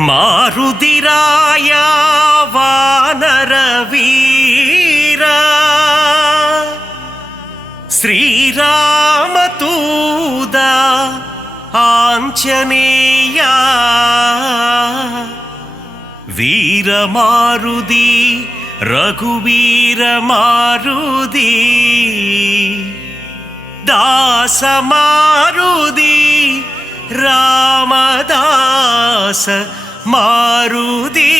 ಮಾರುದಿರಾಯ ವಾನರ ವೀರ ಶ್ರೀರಾಮತೂದ ಆಂಜನೇಯ ವೀರ ಮಾರುದಿ ರಘುವೀರ ಮಾರುದಿ ದಾಸ ಮಾರುದಿ ರಾಮದಾಸ ಮಾರುದಿ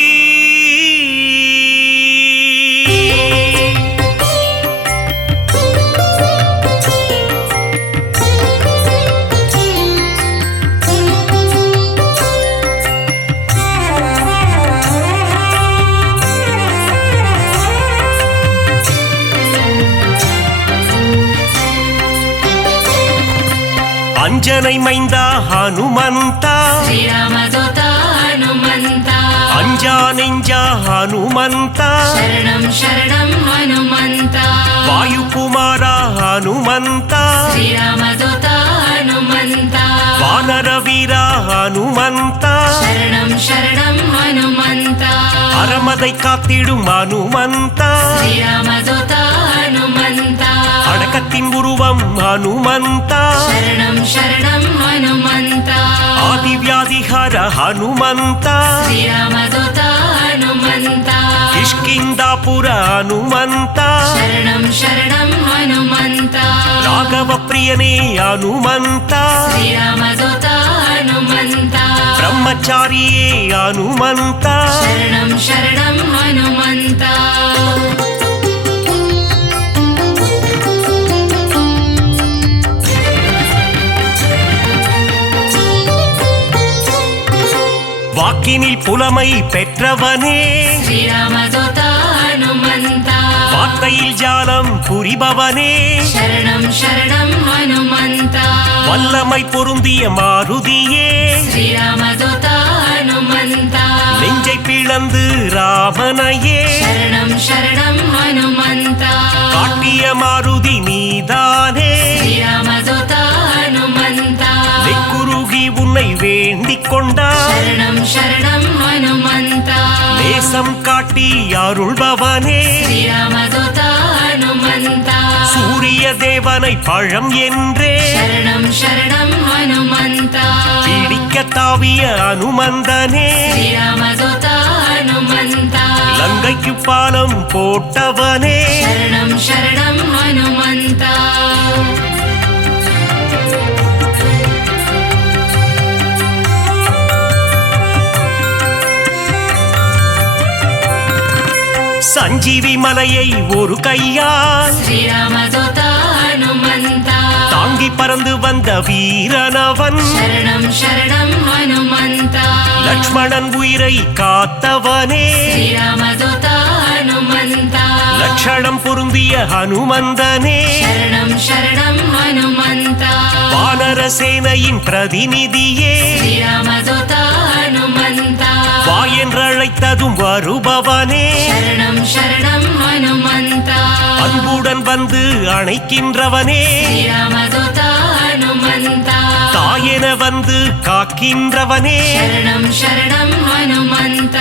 ಅಂಜನೈ ಮೈಂದ ಹನುಮಂತ ಶ್ರೀರಾಮದೂತ ಹನುಮಂತ ಅಂಜಾನೆಂಜ ಹನುಮಂತ ಶರಣಂ ಶರಣಂ ಹನುಮಂತ ವಾಯುಕುಮಾರ ಹನುಮಂತ ಶ್ರೀರಾಮದೂತ ಹನುಮಂತ ವಾನರ ವೀರ ಹನುಮಂತ ಶರಣಂ ಶರಣಂ ಹನುಮಂತ ಅರಮதை காத்திடும் ಹನುಮಂತ ಶ್ರೀರಾಮದೂತ ಹನುಮಂತ அடக்கத்தின் உருவம் ಹನುಮಂತ ಶರಣಂ ಶರಣಂ ಹನುಮಂತ ಆದಿವ್ಯಾಧಿಹರ ಹನುಮಂತ ಶ್ರೀರಾಮದೂತ ಹನುಮಂತ ಕಿಷ್ಕಿಂದಾಪುರ ಹನುಮಂತ ಶರಣಂ ಶರಣಂ ಹನುಮಂತ ರಾಘವ ಪ್ರಿಯನೇ ಹನುಮಂತ ಶ್ರೀರಾಮದೂತ ಹನುಮಂತ ಬ್ರಹ್ಮಚಾರಿಯೇ ಹನುಮಂತ ಶರಣಂ ಶರಣಂ ಹನುಮಂತ வாக்கினில் புலமை பெற்றவனே ಶ್ರೀರಾಮದೂತ ಹನುಮಂತ வார்த்தையில் ஜாலம் புரிபவனே ಶರಣಂ ಶರಣಂ ಹನುಮಂತ வல்லமை பொருந்திய மாருதியே ಶ್ರೀರಾಮದೂತ ಹನುಮಂತ நெஞ்சை பிளந்து ராமனையே ಶರಣಂ ಶರಣಂ ಹನುಮಂತ காட்டிய மாருதி நீதானே ಶ್ರೀರಾಮದೂತ ಹನುಮಂತ நெக்குருகி உன்னை வேண்டிக் கொண்டார் ಶರಣಂ ಶರಣಂ ಹನುಮಂತ நேசம் காட்டி அருள்பவனே ಶ್ರೀರಾಮದೂತ ಹನುಮಂತ சூரிய தேவனை பழம் என்றே ಶರಣಂ ಶರಣಂ ಹನುಮಂತ பிடிக்க தாவிய அனுமந்தனே ಶ್ರೀರಾಮದೂತ ಹನುಮಂತ லங்கைக்கு பாலம் போட்டவனே ಶರಣಂ ಶರಣಂ ಹನುಮಂತ சஞ்சீவி மலையை ஒரு கையால் ಶ್ರೀರಾಮದೂತ ಹನುಮಂತ தாங்கி பறந்து வந்த வீரனவன் ಶರಣಂ ಶರಣಂ ಹನುಮಂತ லக்ஷ்மணன் உயிரை காத்தவனே ಶ್ರೀರಾಮದೂತ ಹನುಮಂತ லட்சணம் பொருந்திய ஹனுமந்தனே ಶರಣಂ ಶರಣಂ ಹನುಮಂತ வானர சேனையின் பிரதிநிதியே ಶ್ರೀರಾಮದೂತ ಹನುಮಂತ வா என்றழைத்ததும் வருபவனே ಶರಣಂ ಶರಣಂ ಹನುಮಂತ அன்புடன் வந்து அணைக்கின்றவனே ಶ್ರೀರಾಮದೂತ ಹನುಮಂತ தாயென வந்து காக்கின்றவனே ಶರಣಂ ಶರಣಂ ಹನುಮಂತ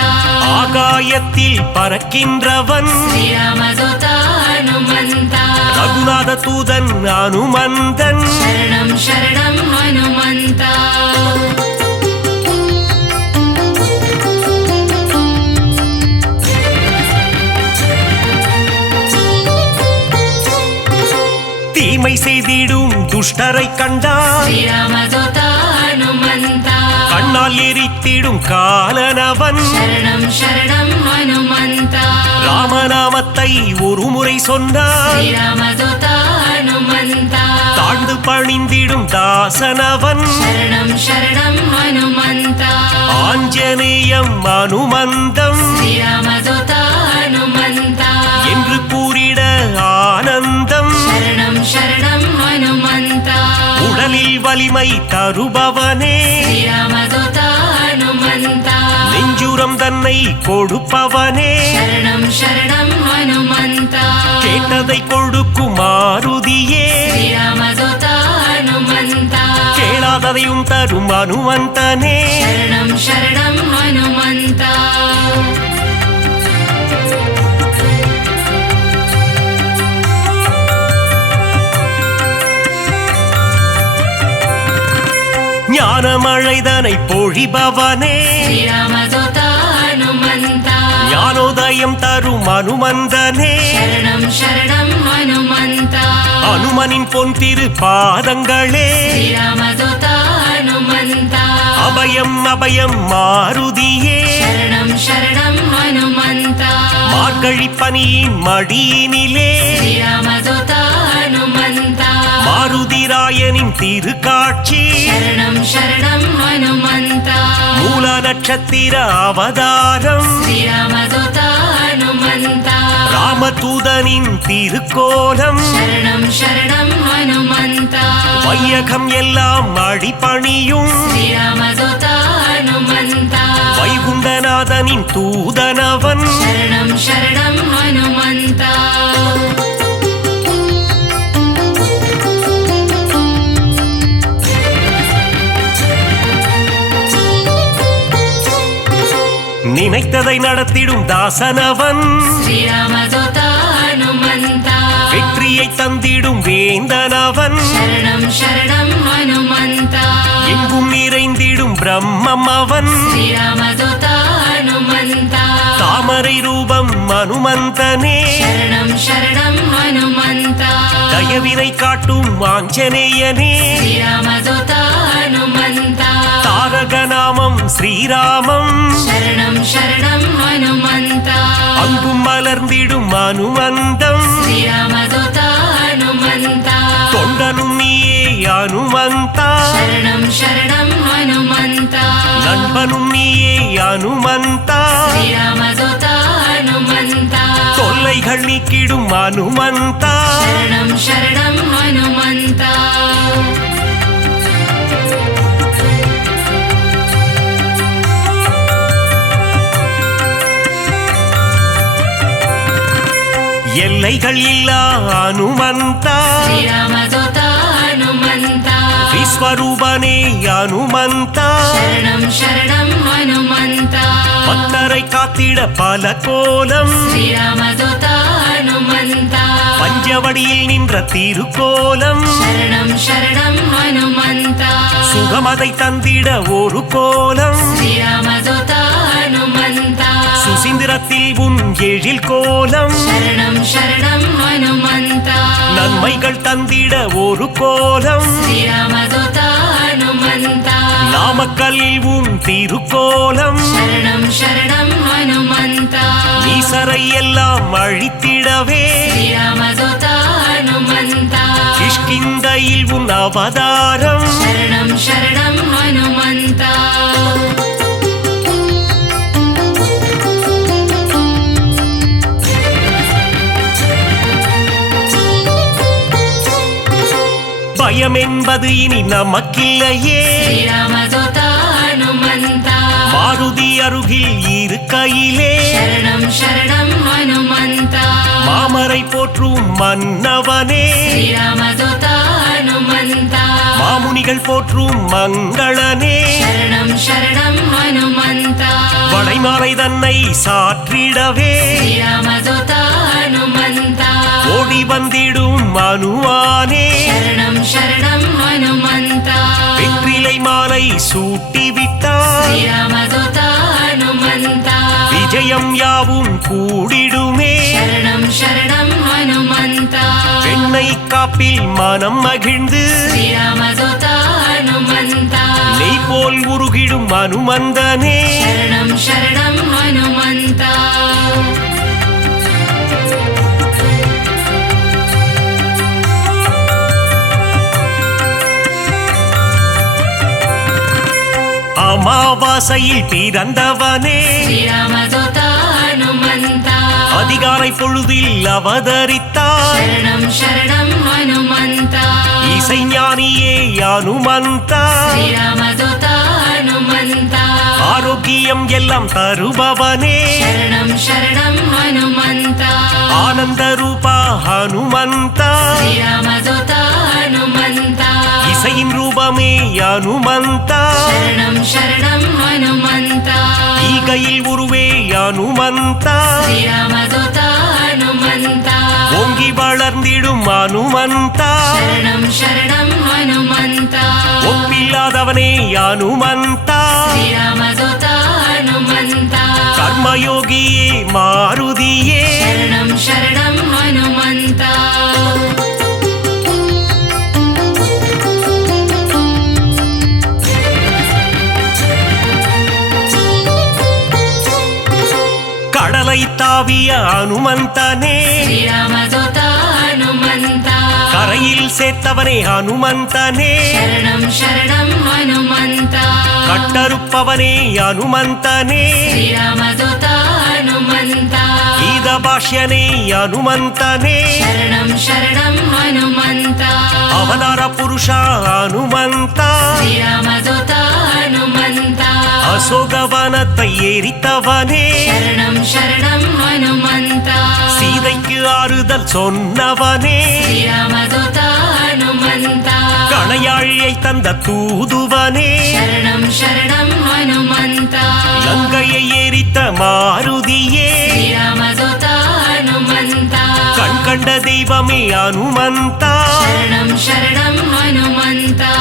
ஆகாயத்தில் பறக்கின்றவன் ಶ್ರೀರಾಮದೂತ ಹನುಮಂತ ரகுநாத தூதன் அனுமந்தன் ಶರಣಂ ಶರಣಂ ಹನುಮಂತ தீமை செய்திடும் துஷ்டரை கண்டால் ಶ್ರೀರಾಮದೂತ ಹನುಮಂತ கண்ணால் எரித்திடும் காலனவன் ಶರಣಂ ಶರಣಂ ಹನುಮಂತ ராமநாமத்தை ஒரு முறை சொன்னார் ಶ್ರೀರಾಮದೂತ ಹನುಮಂತ தாழ்ந்து பணிந்திடும் தாசனவன் ಶರಣಂ ಶರಣಂ ಹನುಮಂತ ஆஞ்சநேயம் அனுமந்தம் ಶ್ರೀರಾಮದೂತ ಹನುಮಂತ என்று கூறிட ஆனந்தம் ಶರಣಂ ಶರಣಂ ಹನುಮಂತ உடலில் வலிமை தருபவனே ಶ್ರೀರಾಮದೂತ ಹನುಮಂತ நெஞ்சுரம் தன்னை கொடுப்பவனே ಶರಣಂ ಶರಣಂ ಹನುಮಂತ கேட்டதை கொடுக்கும் மாருதியே ಶ್ರೀರಾಮದೂತ ಹನುಮಂತ கேளா கேளாததையும் தரும் அனுமந்தனே शरणं शरणं हनुमन्ता ஞானமழைதனை பொழிபவனே श्रीरामदूता हनुमन्ता ஞானோதயம் தரும் அனுமந்தனே शरणं शरणं हनुमन्ता அனுமனின் பொன் திரு பாதங்களே श्रीरामदूता हनुमन्ता அபயம் அபயம் மாருதியே शरणं शरणं हनुमन्ता மார்கழி பனியின் மடியினிலே श्रीरामदूता हनुमन्ता மாருதிராயனின் திருக்காட்சி शरणं शरणं हनुमन्ता மூல நட்சத்திர அவதாரம் श्रीरामदूता हनुमन्ता ராமதூதனின் திருக்கோலம் शरणं शरणं हनुमन्ता வையகம் எல்லாம் அடிபணியும் श्रीरामदूता हनुमन्ता வைகுண்டநாதனின் தூதனவன் शरणं शरणं हनुमन्ता நினைத்ததை நடத்திடும் தாசனவன் श्रीरामदूता हनुमन्ता வெற்றியை தந்திடும் வேந்தனவன் शरणं शरणं हनुमन्ता எங்கும் நிறைந்திடும் பிரம்மம் அவன் श्रीरामदूता हनुमन्ता தாமரை ரூபம் அனுமந்தனே शरणं शरणं हनुमन्ता தயவினை காட்டும் ஆஞ்சநேயனே श्रीरामदूता हनुमन्ता தாரக நாமம் ஸ்ரீராமம் शरणं शरणं हनुमन्ता அங்கும் மலர்ந்திடும் அனுமந்தம் श्रीरामदूता हनुमन्ता தொண்டனும் நீயே அனுமந்தா शरणं शरणं हनुमन्ता நண்பனும் நீயே அனுமந்தா श्रीरामदूता हनुमन्ता தொல்லைகள் நீக்கிடும் அனுமந்தா शरणं शरणं हनुमन्ता எல்லைகள் இல்லா அனுமந்தா श्रीरामदूता हनुमन्ता விஸ்வரூபனே அனுமந்தா शरणं शरणं हनुमन्ता பக்தரை காத்திட பல கோலம் श्रीरामदूता हनुमन्ता பஞ்சவடியில் நின்ற திருக்கோலம் शरणं शरणं हनुमन्ता சுகமதை தந்திட ஒரு கோலம் श्रीरामदूता हनुमन्ता சுசீந்திரத்தில் உன் எழில் கோலம் शरणं शरणं हनुमन्ता நன்மைகள் தந்திட ஒரு கோலம் श्रीरामदूता हनुमन्ता நாமக்கல்லில் உன் திருக்கோலம் शरणं शरणं हनुमन्ता ஈசரை எல்லாம் அழித்திடவே श्रीरामदूता हनुमन्ता கிஷ்கிந்தையில் உன் அவதாரம் शरणं शरणं हनुमन्ता பயம் என்பது இனி நமக்கில்லையே श्रीरामदूता हनुमन्ता மாருதி அருகில் இருக்கையிலே शरणं शरणं हनुमन्ता மாமரை போற்றும் மன்னவனே श्रीरामदूता हनुमन्ता மாமுனிகள் போற்றும் மங்களனே शरणं शरणं हनुमन्ता வளைமாலை தன்னை சாற்றிடவே श्रीरामदूता हनुमन्ता ஓடி வந்திடும் மனுவானே शरणं शरणं हनुमन्ता வெற்றிலை மாலை சூட்டிவிட்டார் श्रीरामदूता हनुमन्ता விஜயம் யாவும் கூடிடுமே शरणं शरणं हनुमन्ता பெண்ணை காப்பில் மனம் மகிழ்ந்து श्रीरामदूता हनुमन्ता நெய் போல் உருகிடும் அனுமந்தனே शरणं शरणं हनुमन्ता அமாவாசையில் பிறந்தவனே श्रीरामदूता हनुमन्ता அதிகாலை பொழுதில் அவதரித்தார் शरणं शरणं हनुमन्ता இசைஞானியே அனுமந்தா श्रीरामदूता हनुमन्ता ஆரோக்கிய காரியம் எல்லாம் தருபவனே शरणं शरणं हनुमन्ता ஆனந்த ரூபா ஹனுமந்தா श्रीरामदूता हनुमन्ता இசையின் ரூபமே அனுமந்தா शरणं शरणं हनुमन्ता ஈகையில் உருவே அனுமந்தா श्रीरामदूता हनुमन्ता ஓங்கி வளர்ந்திடும் அனுமந்தா शरणं शरणं हनुमन्ता ஒப்பில்லாதவனே அனுமந்தா श्रीरामदूता हनुमन्ता கர்மயோகியே மாருதியே शरणं शरणं हनुमन्ता கடலை தாவிய அனுமந்தனே श्रीरामदूता हनुमन्ता கரையில் சேர்த்தவனே அனுமந்தனே शरणं शरणं हनुमन्ता கட்டறுப்பவனே அனுமந்தனே श्रीरामदूता हनुमन्ता கீத பாஷ்யனே அனுமந்தனே शरणं शरणं हनुमन्ता அவதார புருஷா அனுமந்தா श्रीरामदूता हनुमन्ता அசோகவனத்தை எரித்தவனே शरणं शरणं हनुमन्ता சீதைக்கு ஆறுதல் சொன்னவனே श्रीरामदूता हनुमन्ता கணையாழியை தந்த தூதுவனே शरणं शरणं हनुमन्ता லங்கையை எரித்த மாருதியே श्रीरामदूता हनुमन्ता கண் கண்ட தெய்வமே அனுமந்தா शरणं शरणं हनुमन्ता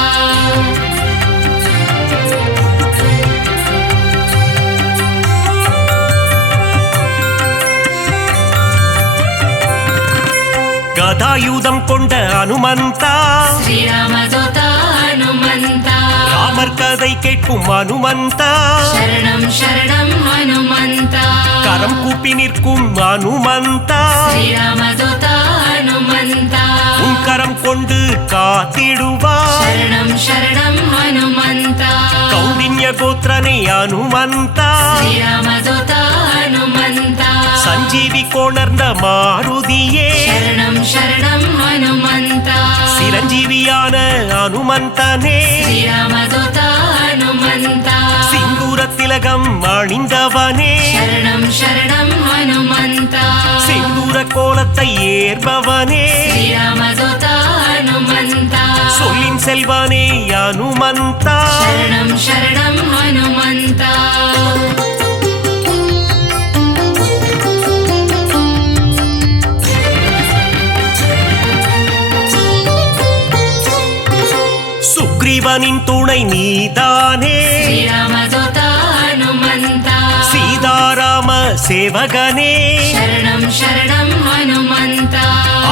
கதாயுதம் கொண்ட அனுமந்தா श्रीरामदूता हनुमन्ता ராமர் கதை கேட்கும் அனுமந்தா शरणं शरणं हनुमन्ता கரம் கூப்பி நிற்கும் அனுமந்தா श्रीरामदूता हनुमन्ता உன் கரம் கொண்டு காத்திடுவார் शरणं शरणं हनुमन्ता கௌண்டின்ய கோத்திரனே அனுமந்தா श्रीरामदूता हनुमन्ता சஞ்சீவி கொணர்ந்த மாருதியே शरणं शरणं हनुमन्ता சிரஞ்சீவியான அனுமந்தனே श्रीरामदूता हनुमन्ता சிந்தூர திலகம் அணிந்தவனே शरणं शरणं हनुमन्ता சிந்தூர கோலத்தை ஏற்பவனே श्रीरामदूता हनुमन्ता சொல்லின் செல்வனே அனுமந்தா शरणं शरणं हनुमन्ता சுக்ரீவனின் துணை நீதானே श्रीरामदूता हनुमन्ता சீதாராம சேவகனே शरणं शरणं हनुमन्ता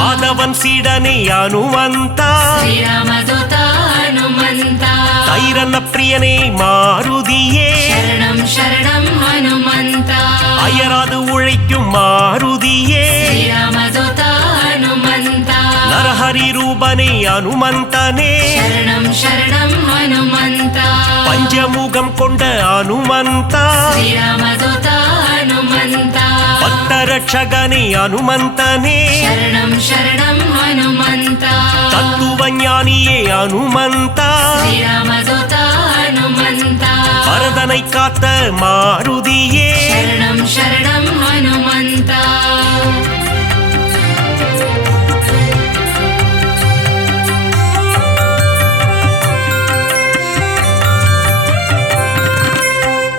ஆதவன் சீடனே அனுமந்தா श्रीरामदूता हनुमन्ता தைரன்ன பிரியனே மாருதியே शरणं शरणं हनुमन्ता அயராது உழைக்கும் மாருதியே श्रीरामदूता हनुमन्ता நரஹரி ரூபனே அனுமந்தனே शरणं शरणं हनुमन्ता பஞ்சமுகம் கொண்ட அனுமந்தா श्रीरामदूता हनुमन्ता பக்தரட்சகனே அனுமந்தனே शरणं शरणं हनुमन्ता தத்துவ ஞானியே அனுமந்தா श्रीरामदूता हनुमन्ता பரதனை காத்த மாருதியே शरणं शरणं हनुमन्ता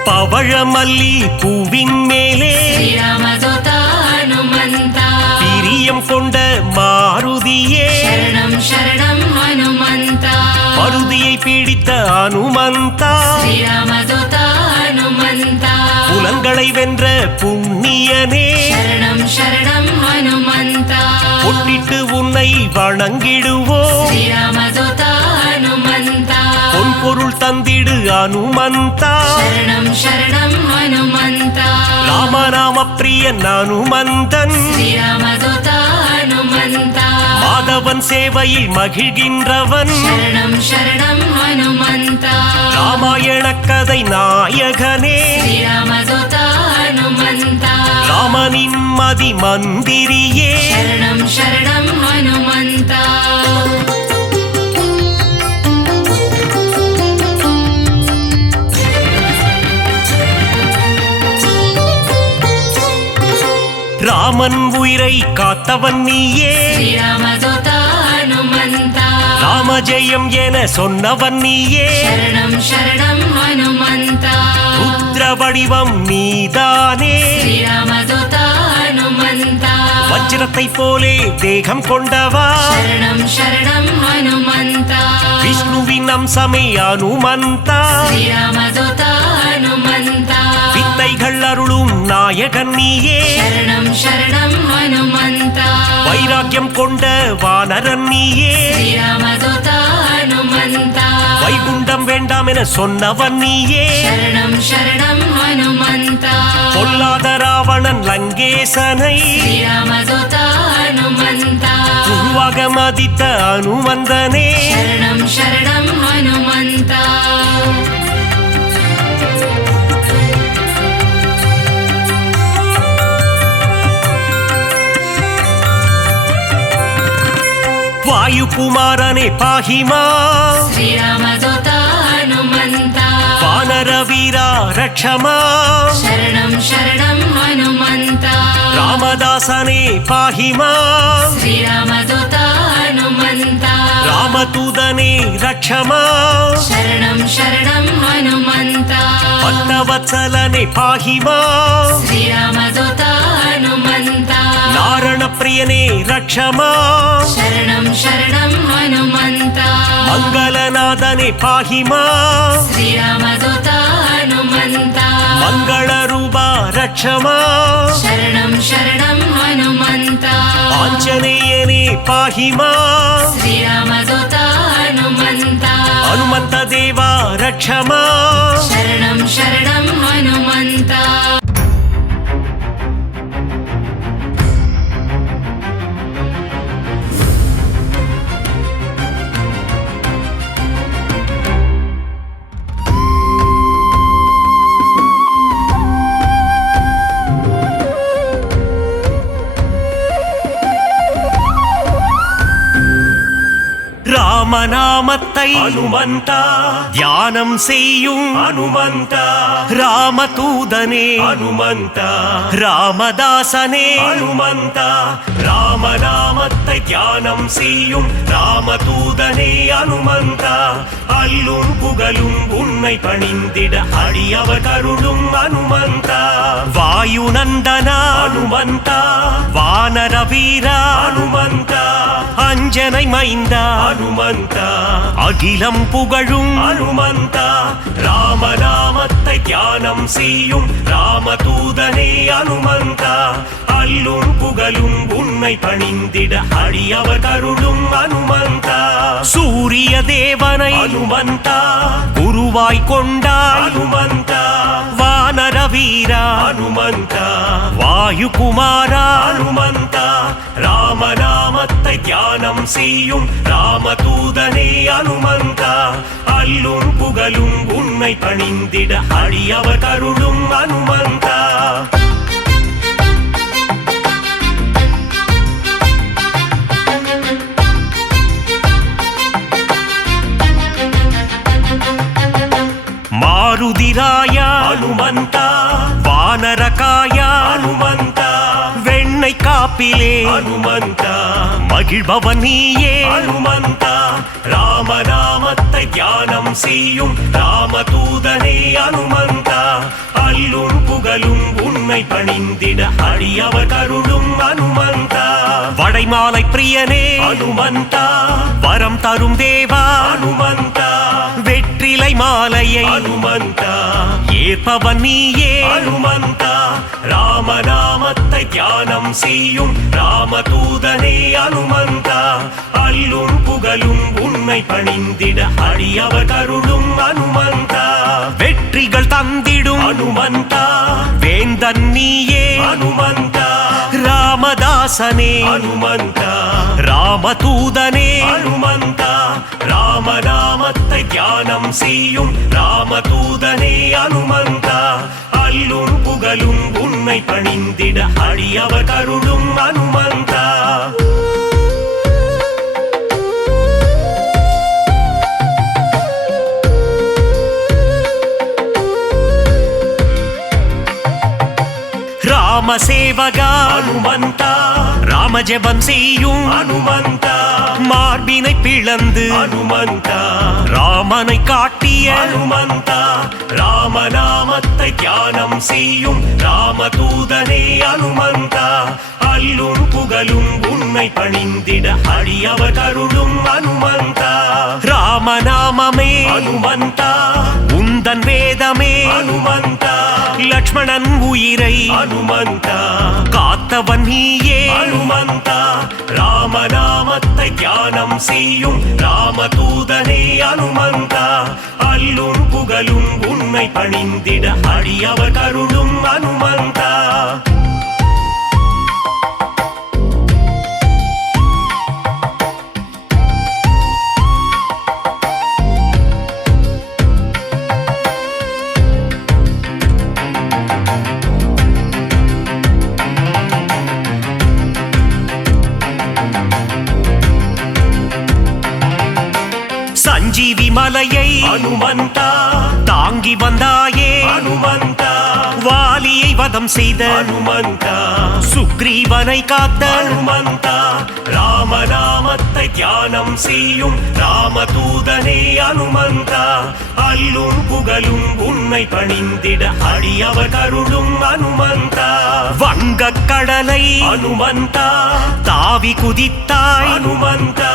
பவழமல்லி பூவின் மேலே श्रीरामदूता हनुमन्ता பிரியம் கொண்ட மாருதியே शरणं शरणं हनुमन्ता மருதியை பிடித்த அனுமந்தா श्रीरामदूता हनुमन्ता புலன்களை வென்ற புண்ணியனே शरणं शरणं हनुमन्ता பொட்டிட்டு உன்னை வணங்கிடுவோ श्रीरामदूता हनुमन्ता பொன் பொருள் தந்திடு அனுமந்தா शरणं शरणं हनुमन्ता ராமநாம பிரியன் அனுமந்தன் श्रीरामदूता हनुमन्ता மாதவன் சேவையில் மகிழ்கின்றவன் शरणं शरणं हनुमन्ता ராமாயண கதை நாயகனே श्रीरामदूता हनुमन्ता ராமனின் மதி மந்திரியே शरणं शरणं हनुमन्ता ராமன் உயிரை காத்தவன் நீயே ஸ்ரீராமதூத ஹனுமந்த ராமஜெயம் என சொன்னவன் நீயே சரணம் சரணம் ஹனுமந்த ருத்ர வடிவம் நீதானே ஸ்ரீராமதூத ஹனுமந்த வஜ்ரத்தை போலே தேகம் கொண்டவா சரணம் சரணம் ஹனுமந்த விஷ்ணுவின் அம்சமே அனுமந்தா ஸ்ரீராமதூத ஹனுமந்த வித்தைகள் அருளும் நாயகன் நீயே சரணம் சரணம் ஹனுமந்த வைராக்கியம் கொண்ட வானரன் நீயே ஸ்ரீராமதூத ஹனுமந்த வைகுண்டம் வேண்டாம் என சொன்னவன் நீயே சரணம் சரணம் ஹனுமந்த பொல்லாத ராவணன் லங்கேசனை ஸ்ரீராமதூத ஹனுமந்த உருவாக மதித்த அனுமந்தனே சரணம் சரணம் ஹனுமந்த வாயுகுமாரனே பாஹிமா ஸ்ரீராமதூத ஹனுமந்த வானர வீரா ரக்ஷமா சரணம் சரணம் ஹனுமந்த ராமதாசனே பாஹிமா ஸ்ரீராமதூத ஹனுமந்த ராமதூதனே ரக்ஷமா சரணம் சரணம் ஹனுமந்த பக்தவத்சலனே பாஹிமா ஸ்ரீராமதூத ஹனுமந்த நாரண பிரியனே ரக்ஷமா சரணம் சரணம் ஹனுமந்த மங்களநாதனே பாஹிமா ஸ்ரீராமதூத ஹனுமந்த மங்கள ரூபா ரக்ஷமா சரணம் சரணம் ஹனுமந்த ஆஞ்சநேயனே பாஹிமா ஸ்ரீராமதூத ஹனுமந்த ಹನುಮಂತ ದೇವ ರಕ್ಷಮಾ ಶರಣಂ ಶರಣಂ ಹನುಮಂತ ராமநாமத்தை அனுமந்தா தியானம் செய்யும் அனுமந்தா ராமதூதனே அனுமந்தா ராமதாசனே அனுமந்தா ராமநாமத்தை தியானம் செய்யும் ராமதூதனே அனுமந்தா அல்லும் புகழும் உன்னை பணிந்திட அடியவர் கருளும் அனுமந்தா வாயுநந்தனா அனுமந்தா வானர வீரா அனுமந்தா அஞ்சனை மைந்தா அனுமந்தா அகிலம் புகழும் அனுமந்தா ராமநாமத்தை தியானம் செய்யும் ராமதூதனே அனுமந்தா அல்லும் புகழும் உன்னை பணிந்திட அடியவர் கருளும் அனுமந்தா சூரிய தேவனை அனுமந்தா குருவாய் கொண்டாய் அனுமந்தா வானர வீரா அனுமந்தா வாயுகுமாரா அனுமந்தா ராமநாமத்தை தியானம் செய்யும் ராமதூதனே அனுமந்தா அல்லும் புகழும் உன்னை பணிந்திட அடியவர் கருளும் அனுமந்தா மாருதிராய அனுமந்தா வானரகாய அனுமந்தா வெண்ணை காப்பிலே அனுமந்தா மகிழ்பவன் நீயே அனுமந்தா ராமநாமத்தை தியானம் செய்யும் ராமதூதனே அனுமந்தா அல்லும் புகழும் உன்னை பணிந்திட அடியவர் கருளும் அனுமந்தா வடைமாலை பிரியனே அனுமந்தா வரம் தரும் தேவா அனுமந்தா வெற்றிலை மாலையை அனுமந்தா ஏற்பவன் நீயே அனுமந்தா ராமநாமத்தை தியானம் செய்யும் ராமதூதனே அனுமந்தா அல்லும் புகழும் உன்னை பணிந்திட அடியவர் கருளும் அனுமந்தா வெற்றிகள் தந்திடும் அனுமந்தா வேந்தன் நீயே அனுமந்தா ராமதாசனே அனுமந்தா ராமதூதனே அனுமந்தா ராமநாமத்தை தியானம் செய்யும் ராமதூதனே அனுமந்தா அல்லும் புகழும் உன்னை பணிந்திட அடியவர் கருளும் அனுமந்தா ராம சேவகா அனுமந்தா ராம ஜெபம் செய்யும் அனுமந்தா மார்பினை பிளந்து அனுமந்தா ராமனை காட்டிய அனுமந்தா ராமநாமத்தை தியானம் செய்யும் ராமதூதனே அனுமந்தா அல்லும் புகழும் உன்னை பணிந்திட அடியவர் கருளும் அனுமந்தா ராமநாமமே அனுமந்தா உந்தன் வேதமே அனுமந்தா லக்ஷ்மணன் உயிரை அனுமந்தா காத்தவன் நீயே அனுமந்தா ராமநாமத்தை தியானம் செய்யும் ராமதூதனே அனுமந்தா அல்லும் புகழும் உன்னை பணிந்திட அடியவர் கருளும் அனுமந்தா சஞ்சீவி மலையை அனுமந்தா தாங்கி வந்தாயே அனுமந்தா வாலியை வதம் செய்த அனுமந்தா சுக்ரீவனை காத்த அனுமந்தா ராமநாமத்தை தியானம் செய்யும் ராமதூதனே அனுமந்தா அல்லும் புகழும் உன்னை பணிந்திட அடியவர் கருளும் அனுமந்தா வங்கக் கடலை அனுமந்தா தாவி குதித்தாய் அனுமந்தா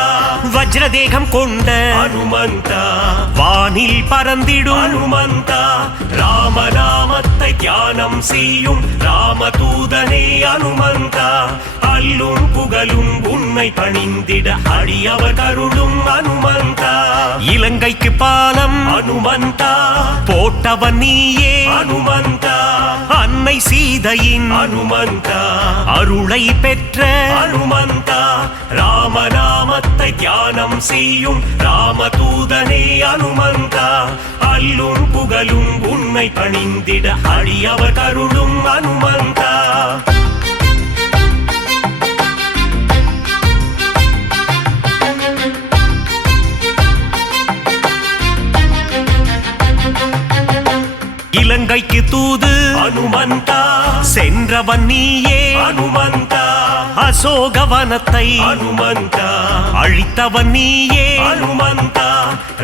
வஜ்ரதேகம் கொண்ட அனுமந்தா வானில் பறந்திடும் அனுமந்தா ராமநாமத்தை தியானம் செய்யும் ராமதூதனே அனுமந்தா அல்லும் புகழும் உன்னை பணிந்திட அடியவர் கருளும் அனுமந்தா இலங்கைக்கு பாலம் அனுமந்தா போட்டவன் நீயே அனுமந்தா அன்னை சீதையின் அனுமந்தா அருளை பெற்ற அனுமந்தா ராமநாமத்தை தியானம் செய்யும் ராமதூதனே அனுமந்தா அல்லும் புகழும் உன்னை பணிந்திட அடியவர் கருளும் அனுமந்தா இலங்கைக்கு தூது அனுமந்தா சென்றவன் நீயே அனுமந்தா அசோகவனத்தை அனுமந்தா அழித்தவன் நீயே அனுமந்தா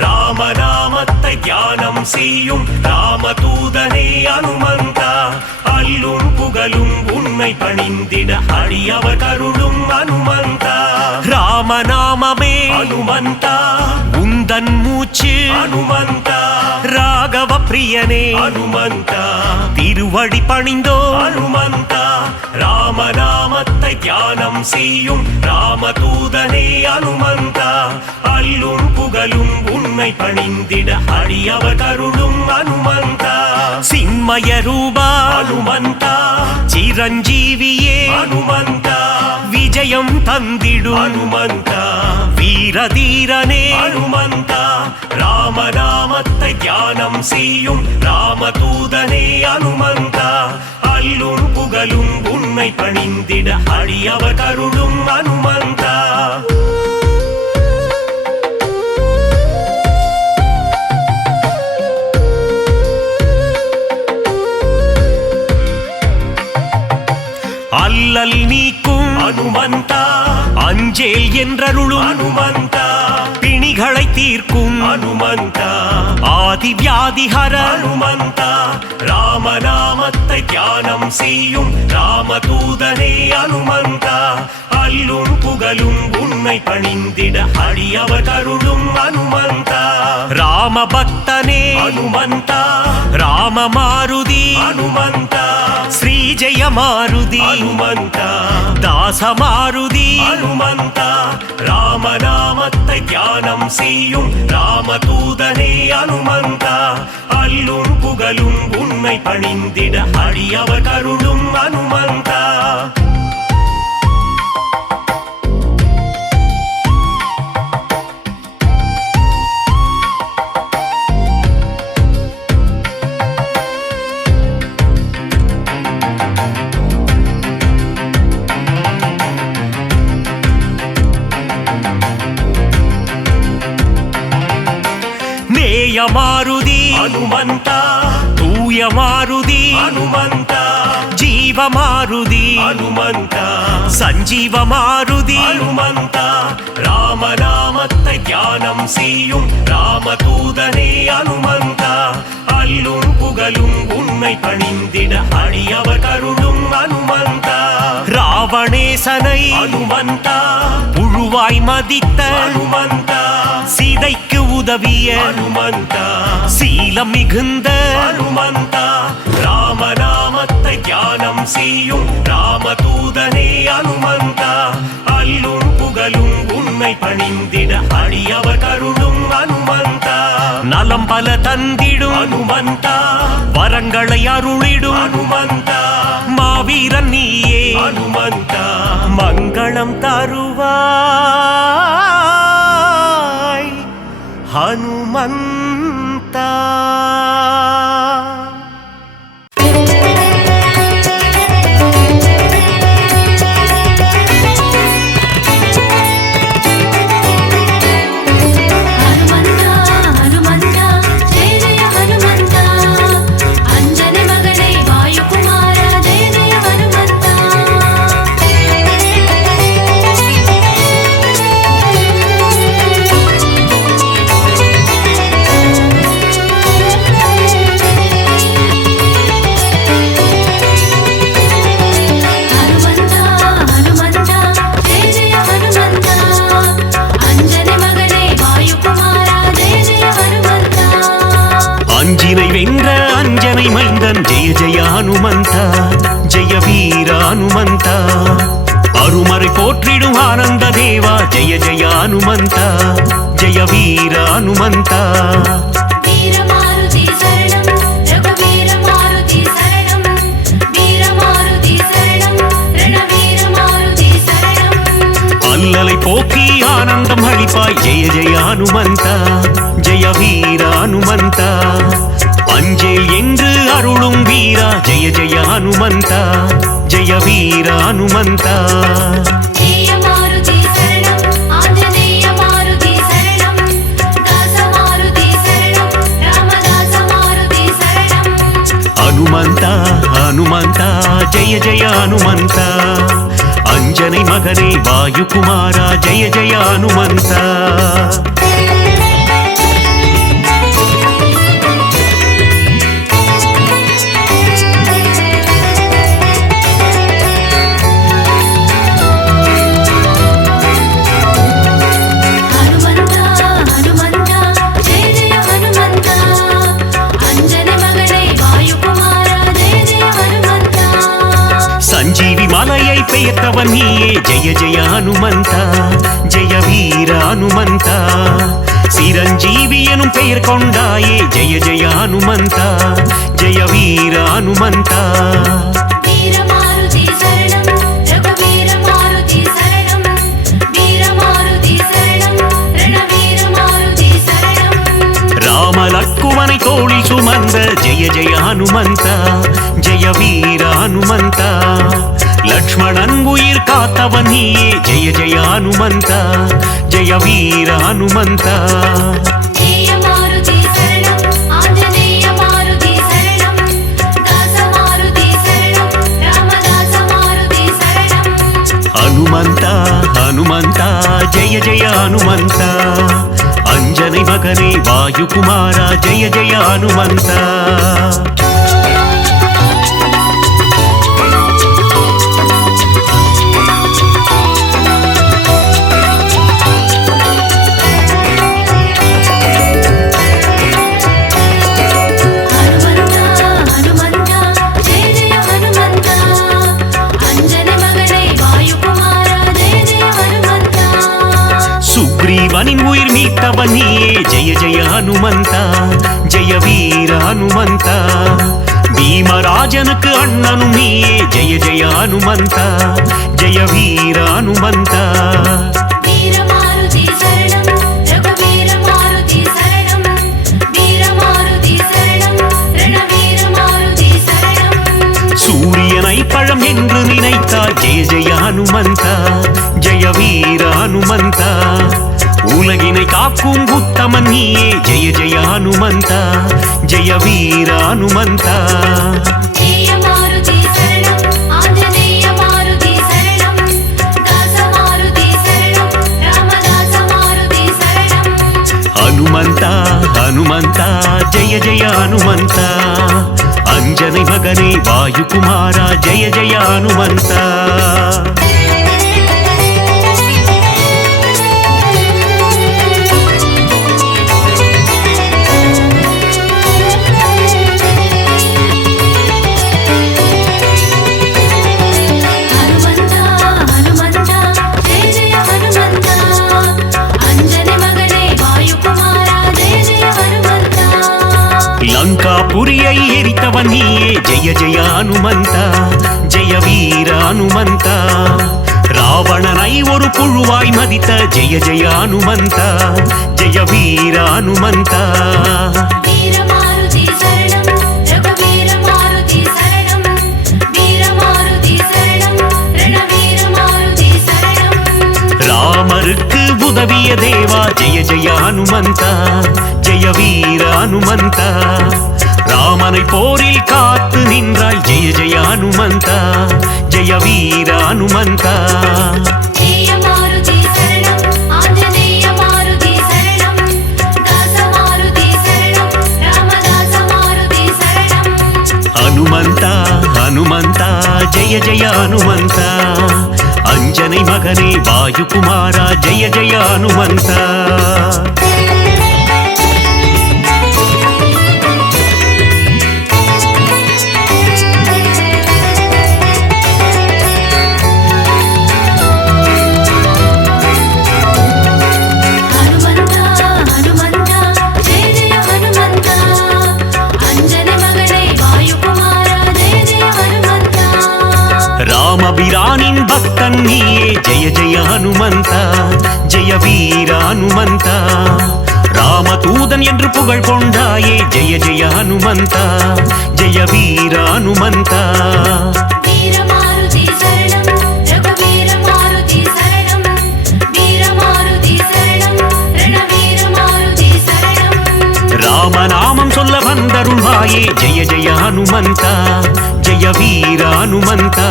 ராமநாமத்தை தியானம் செய்யும் ராமதூதனே அனுமந்தா அல்லும் புகழும் உன்னை பணிந்திட அடியவர் கருளும் அனுமந்தா ராமநாமமே அனுமந்தா உந்தன் மூச்சு அனுமந்தா ராகவ பிரியனே அனுமந்தா திருவடி பணிந்தோ அனுமந்தா ராமநாமத்தை தியானம் செய்யும் ராமதூதனே அனுமந்தா அல்லும் புகழும் உன்னை பணிந்திட அடியவர் கருளும் அனுமந்தா சின்மய ரூபா அனுமந்தா சிரஞ்சீவியே அனுமந்தா விஜயம் தந்திடு அனுமந்தா வீரதீரனே அனுமந்தா ராமநாமத்தை தியானம் செய்யும் ராமதூதனே அனுமந்தா அல்லும் புகழும் உன்னை பணிந்திட அடியவர் கருளும் அனுமந்தா அல்லல் நீக்கும் அனுமந்தா அஞ்சேல் என்றருளும் அனுமந்தா பிணிகளை தீர்க்கும் அனுமந்தா ஆதி வியாதிஹர அனுமந்தா ராமநாமத்தை தியானம் செய்யும் ராமதூதனே அனுமந்தா அல்லும் புகழும் உன்னை பணிந்திட அடியவர் கருளும் அனுமந்தா ராம பக்தனே அனுமந்தா ராம மாருதி அனுமந்தா ஸ்ரீ ஜெய மாருதி அனுமந்தா தாச மாருதி அனுமந்தா ராமநாமத்தை தியானம் செய்யும் ராமதூதனே அனுமந்தா அல்லும் புகழும் உன்னை பணிந்திட அடியவர் கருளும் அனுமந்தா மாருதி ಹನುಮಂತ ತೂಯ ಮಾರುತಿ ಹನುಮಂತ ಜೀವ ಮಾರುತಿ ಹನುಮಂತ சஞ்சீவ மாருதி ஹனுமந்த ராமநாமத்தை தியானம் செய்யும் ராமதூதனே ஹனுமந்தா அல்லும் புகழும் உண்மை பணிந்திட அடியவர் கருளும் ஹனுமந்தா ராவணேசனை ஹனுமந்தா புழுவாய் மதித்த ஹனுமந்தா சீதைக்கு உதவிய ஹனுமந்தா சீலம் மிகுந்த ஹனுமந்தா ராமநாமத்தை தியானம் செய்யும் ராமதூதனே ஹனுமந்தா அல்லும் புகழும் உண்மை பணிந்திட அடியவர் கருளும் ஹனுமந்தா நலம் பல தந்திடும் ஹனுமந்தா வரங்களை அருளிடும் ஹனுமந்தா மாவீரன் நீயே ஹனுமந்தா மங்களம் தருவாய் ஹனுமந்தா. அஞ்சனை மைந்தன் ஜெய ஜெய ஹனுமந்தா ஜெய வீர ஹனுமந்தா அருமறை போற்றிடும் ஆனந்த தேவா ஜெய ஜெய ஹனுமந்தா ஜெய வீர ஹனுமந்தா. அல்லலை போக்கி ஆனந்தம் அளிப்பாய் ஜெய ஜெய ஹனுமந்தா ஜெய வீர ஹனுமந்தா அஞ்சேல் என்று அருளும் வீரா ஜெய ஜெய ஹனுமந்தா ஜெய வீர ஹனுமந்தா. ஹனுமந்தா ஹனுமந்தா ஜெய ஜெய ஹனுமந்தா அஞ்சனை மகனே வாயுகுமாரா ஜெய ஜெய ஹனுமந்தா. சஞ்சீவி மலையை பெயர்த்தவன் நீயே ஜெய ஜெய ஹனுமந்தா ஜெய வீர ஹனுமந்தா சிரஞ்சீவி எனும் பெயர் கொண்டாயே ஜெய ஜெய ஹனுமந்தா ஜெய வீர ஹனுமந்தா. ராமலக்குவனை தோளில் சுமந்த ஜெய ஜெய ஹனுமந்தா ஜெய வீர ஹனுமந்தா லக்ஷ்மணன் உயிர் காத்தவன் நீயே ஜெய ஜெய ஹனுமந்தா ஜெய வீர ஹனுமந்தா. ஹனுமந்தா ஹனுமந்தா ஜெய ஜெய ஹனுமந்தா அஞ்சனை மகனே வாயுகுமாரா ஜெய ஜெய ஹனுமந்தா. சுக்ரீவனின் உயிர் மீட்டவன் நீயே ஜெய ஜெய ஹனுமந்தா ஜெய வீர ஹனுமந்தா பீமராஜனுக்கு அண்ணனும் நீயே ஜெய ஜெய ஹனுமந்தா ஜெய வீர ஹனுமந்தா. சூரியனை பழம் என்று நினைத்தாய் ஜெய ஜெய ஹனுமந்தா ஜெய வீர ஹனுமந்தா உலகினை காக்கும் உத்தமன் நீயே ஜெய ஜெய ஹனுமந்தா ஜெய வீர ஹனுமந்தா ஜெய மாருதி சரணம் ஆஞ்சநேய மாருதி சரணம் தாச மாருதி சரணம் ராமதாச மாருதி சரணம் ஹனுமந்தா ஹனுமந்தா ஜெய ஜெய ஹனுமந்தா அஞ்சனை மகனே வாயுகுமாரா ஜெய ஜெய ஹனுமந்தா லங்காபுரியை எரித்தவன் நீயே ஜெய ஜெய ஹனுமந்தா ஜெய வீர ஹனுமந்தா ராவணனை ஒரு புழுவாய் மதித்த ஜெய ஜெய ஹனுமந்தா ஜெய வீர ஹனுமந்தா வீர மாருதி சரணம் ரகுவீர மாருதி சரணம் வீர மாருதி சரணம் ரணவீர மாருதி சரணம் ராமருக்கு உதவிய தேவா ஜெய ஜெய ஹனுமந்தா ஜெய வீர ஹனுமந்தா ராமனை போரில் காத்து நின்றாய் ஜெய ஜெய ஹனுமந்தா ஜெய வீர ஹனுமந்தா ஜெய மாருதி சரணம் ஆஞ்சநேய மாருதி சரணம் தாச மாருதி சரணம் ராமதாச மாருதி சரணம் ஹனுமந்தா ஹனுமந்தா ஜெய ஜெய ஹனுமந்தா அஞ்சனை மகனே வாயுகுமாரா ஜெய ஜெய ஹனுமந்தா ராமபிரானின் பக்தன் நீயே ஜெய ஜெய ஹனுமந்தா ஜெய வீர ஹனுமந்தா ராமதூதன் என்று புகழ் கொண்டாயே ஜெய ஜெய ஹனுமந்தா ஜெய வீர ஹனுமந்தா வீர மாருதி சரணம் ரகுவீர மாருதி சரணம் வீர மாருதி சரணம் ரணவீர மாருதி சரணம் ராமநாமம் சொல்ல வந்தருள்வாயே ஜெய ஜெய ஹனுமந்தா ஜெய வீர ஹனுமந்தா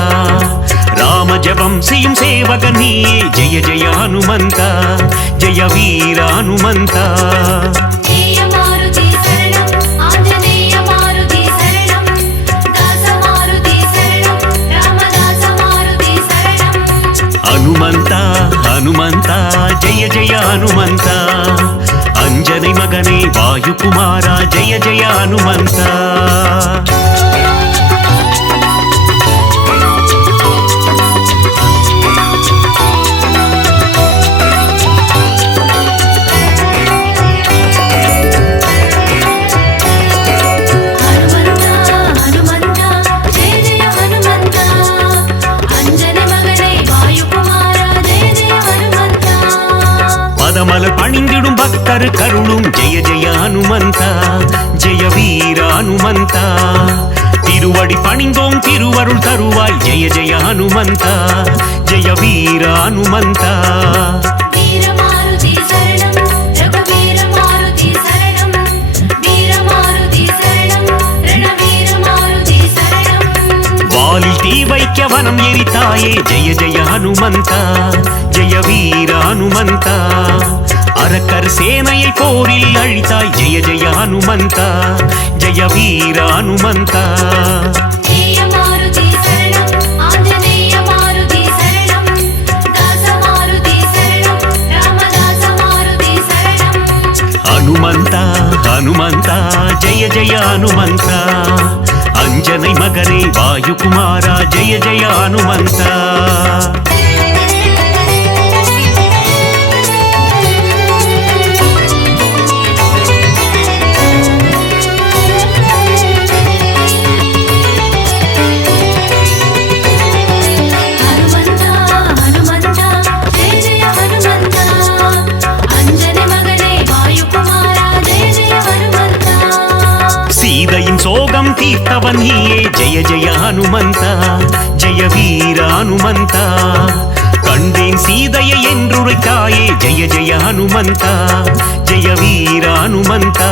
ராம ஜபம் செய்யும் சேவகன் நீயே ஜெய ஜெய ஹனுமந்தா ஜெய வீர ஹனுமந்தா ஜெய மாருதி சரணம் ஆஞ்சநேய மாருதி சரணம் தாச மாருதி சரணம் ராமதாச மாருதி சரணம் ஹனுமந்தா ஹனுமந்தா ஜெய ஜெய ஹனுமந்தா அஞ்சனை மகனே வாயுகுமாரா ஜெய ஜெய ஹனுமந்தா பதமலர் பணிந்திடும் பக்தர் கருளும் ஜெய ஜெய ஹனுமந்தா ஜெய வீர ஹனுமந்தா திருவடி பணிந்தோம் திருவருள் தருவாய் ஜெய ஜெய ஹனுமந்தா ஜெய வீர ஹனுமந்தா வீர மாருதி சரணம் ரகுவீர மாருதி சரணம் வீர மாருதி சரணம் ரணவீர மாருதி சரணம் வாலில் தீ வைக்க வனம் எரித்தாயே ஜெய ஜெய ஹனுமந்தா ஜெய வீர ஹனுமந்தா அரக்கர் சேனையை போரில் அழித்தாய் ஜெய ஜெய ஹனுமந்தா ஜெய வீர ஹனுமந்தா ஜெய மாருதி சரணம் ஆஞ்சநேய மாருதி சரணம் தாச மாருதி சரணம் ராமதாச மாருதி சரணம் ஹனுமந்தா ஹனுமந்தா ஜெய ஜெய ஹனுமந்தா அஞ்சனை மகனே வாயுகுமாரா ஜெய ஜெய ஹனுமந்தா சீதையின் சோகம் தீர்த்தவன் நீயே ஜெய ஜெய ஹனுமந்தா ஜெய வீர ஹனுமந்தா கண்டேன் சீதையை என்றுரைத்தாயே ஜெய ஜெய ஹனுமந்தா ஜெய வீர ஹனுமந்தா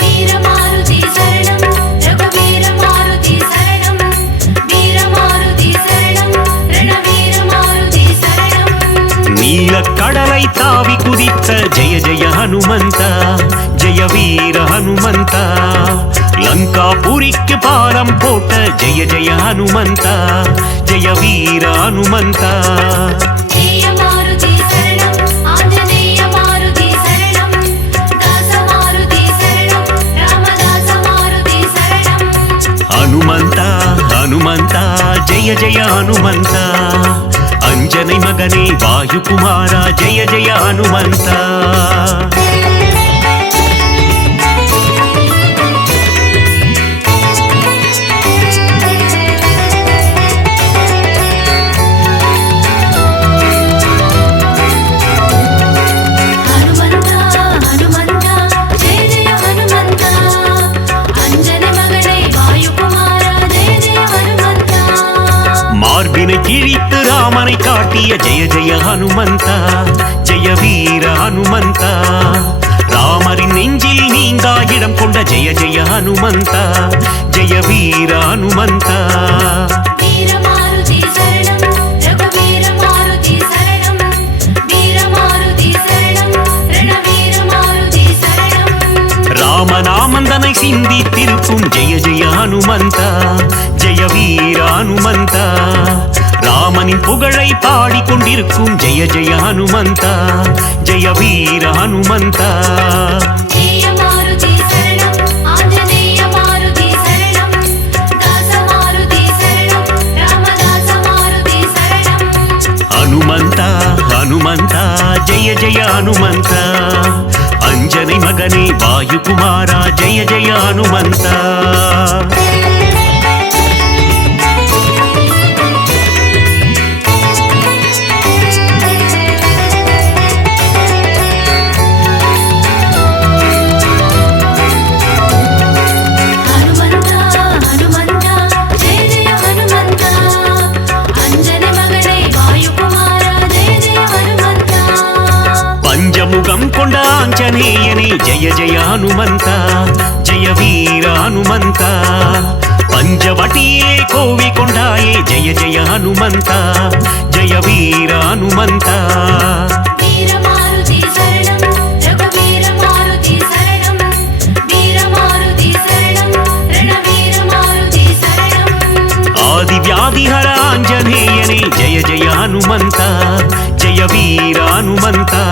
வீரமாருதி சரணம் ரகுவீர மாருதி சரணம் வீரமாருதி சரணம் ரணவீர மாருதி சரணம் நீலக் கடலை தாவி குதித்த ஜெய ஜெய ஹனுமந்தா ஜெய வீர ஹனுமந்தா லங்காபுரிக்கு பாலம் போட்ட ஜெய ஜெய ஹனுமந்தா ஜெய வீர ஹனுமந்தா ஜெய மாருதி சரணம் ஆஞ்சநேய மாருதி சரணம் தாச மாருதி சரணம் ராமதாச மாருதி சரணம் ஹனுமந்தா ஹனுமந்தா ஜெய ஜெய ஹனுமந்தா அஞ்சனை மகனே வாயுகுமாரா ஜெய ஜெய ஹனுமந்தா ஹனுமந்தா ஹனுமந்தா ஜெய ஜெய ஹனுமந்தா அஞ்சனை மகனே வாயுகுமாரா ஜெய ஜெய ஹனுமந்தா மார்பினை கிழித்து ராமனை காட்டிய ஜெய ஜெய ஹனுமந்தா ஜெய வீர ஹனுமந்தா ராமரின் நெஞ்சில் நீங்கா இடம் கொண்ட ஜெய ஜெய ஹனுமந்தா ஜெய வீர ஹனுமந்தா வீரமாருதி சரணம் ரகுவீர மாருதி சரணம் வீரமாருதி சரணம் ரணவீர மாருதி சரணம் ராமநாமந்தனை சிந்தித்திருக்கும் ஜெய ஜெய ஹனுமந்தா ஜெய வீர ஹனுமந்தா ராமனின் புகழை பாடிக்கொண்டிருக்கும் ஜெய ஜெய ஹனுமந்தா ஜெய வீர ஹனுமந்தா ஜெய மாருதி சரணம் ஆஞ்சநேய மாருதி சரணம் தாச மாருதி சரணம் ராமதாச மாருதி சரணம் ஹனுமந்தா ஹனுமந்தா ஜெய ஜெய ஹனுமந்தா அஞ்சனை மகனே வாயுகுமாரா ஜெய ஜெய ஹனுமந்தா ஹனுமந்தா ஹனுமந்தா ஜெய ஜெய ஹனுமந்தா அஞ்சனை மகனே வாயுகுமாரா ஜெய ஜெய ஹனுமந்தா பஞ்சமுகம் கொண்ட ஆஞ்சநேயனே ஜெய ஜெய ஹனுமந்தா ஜெய வீர ஹனுமந்தா பஞ்சவட்டியே கோவி கொண்டாயே ஜெய ஜெய ஹனுமந்தா ஜெய வீர ஹனுமந்தா வீரமாருதி சரணம் ரகுவீர மாருதி சரணம் வீரமாருதி சரணம் ரணவீர மாருதி சரணம் ஆதி வியாதிஹர ஆஞ்சநேயனே ஜெய ஜெய ஹனுமந்தா ஜெய வீர ஹனுமந்தா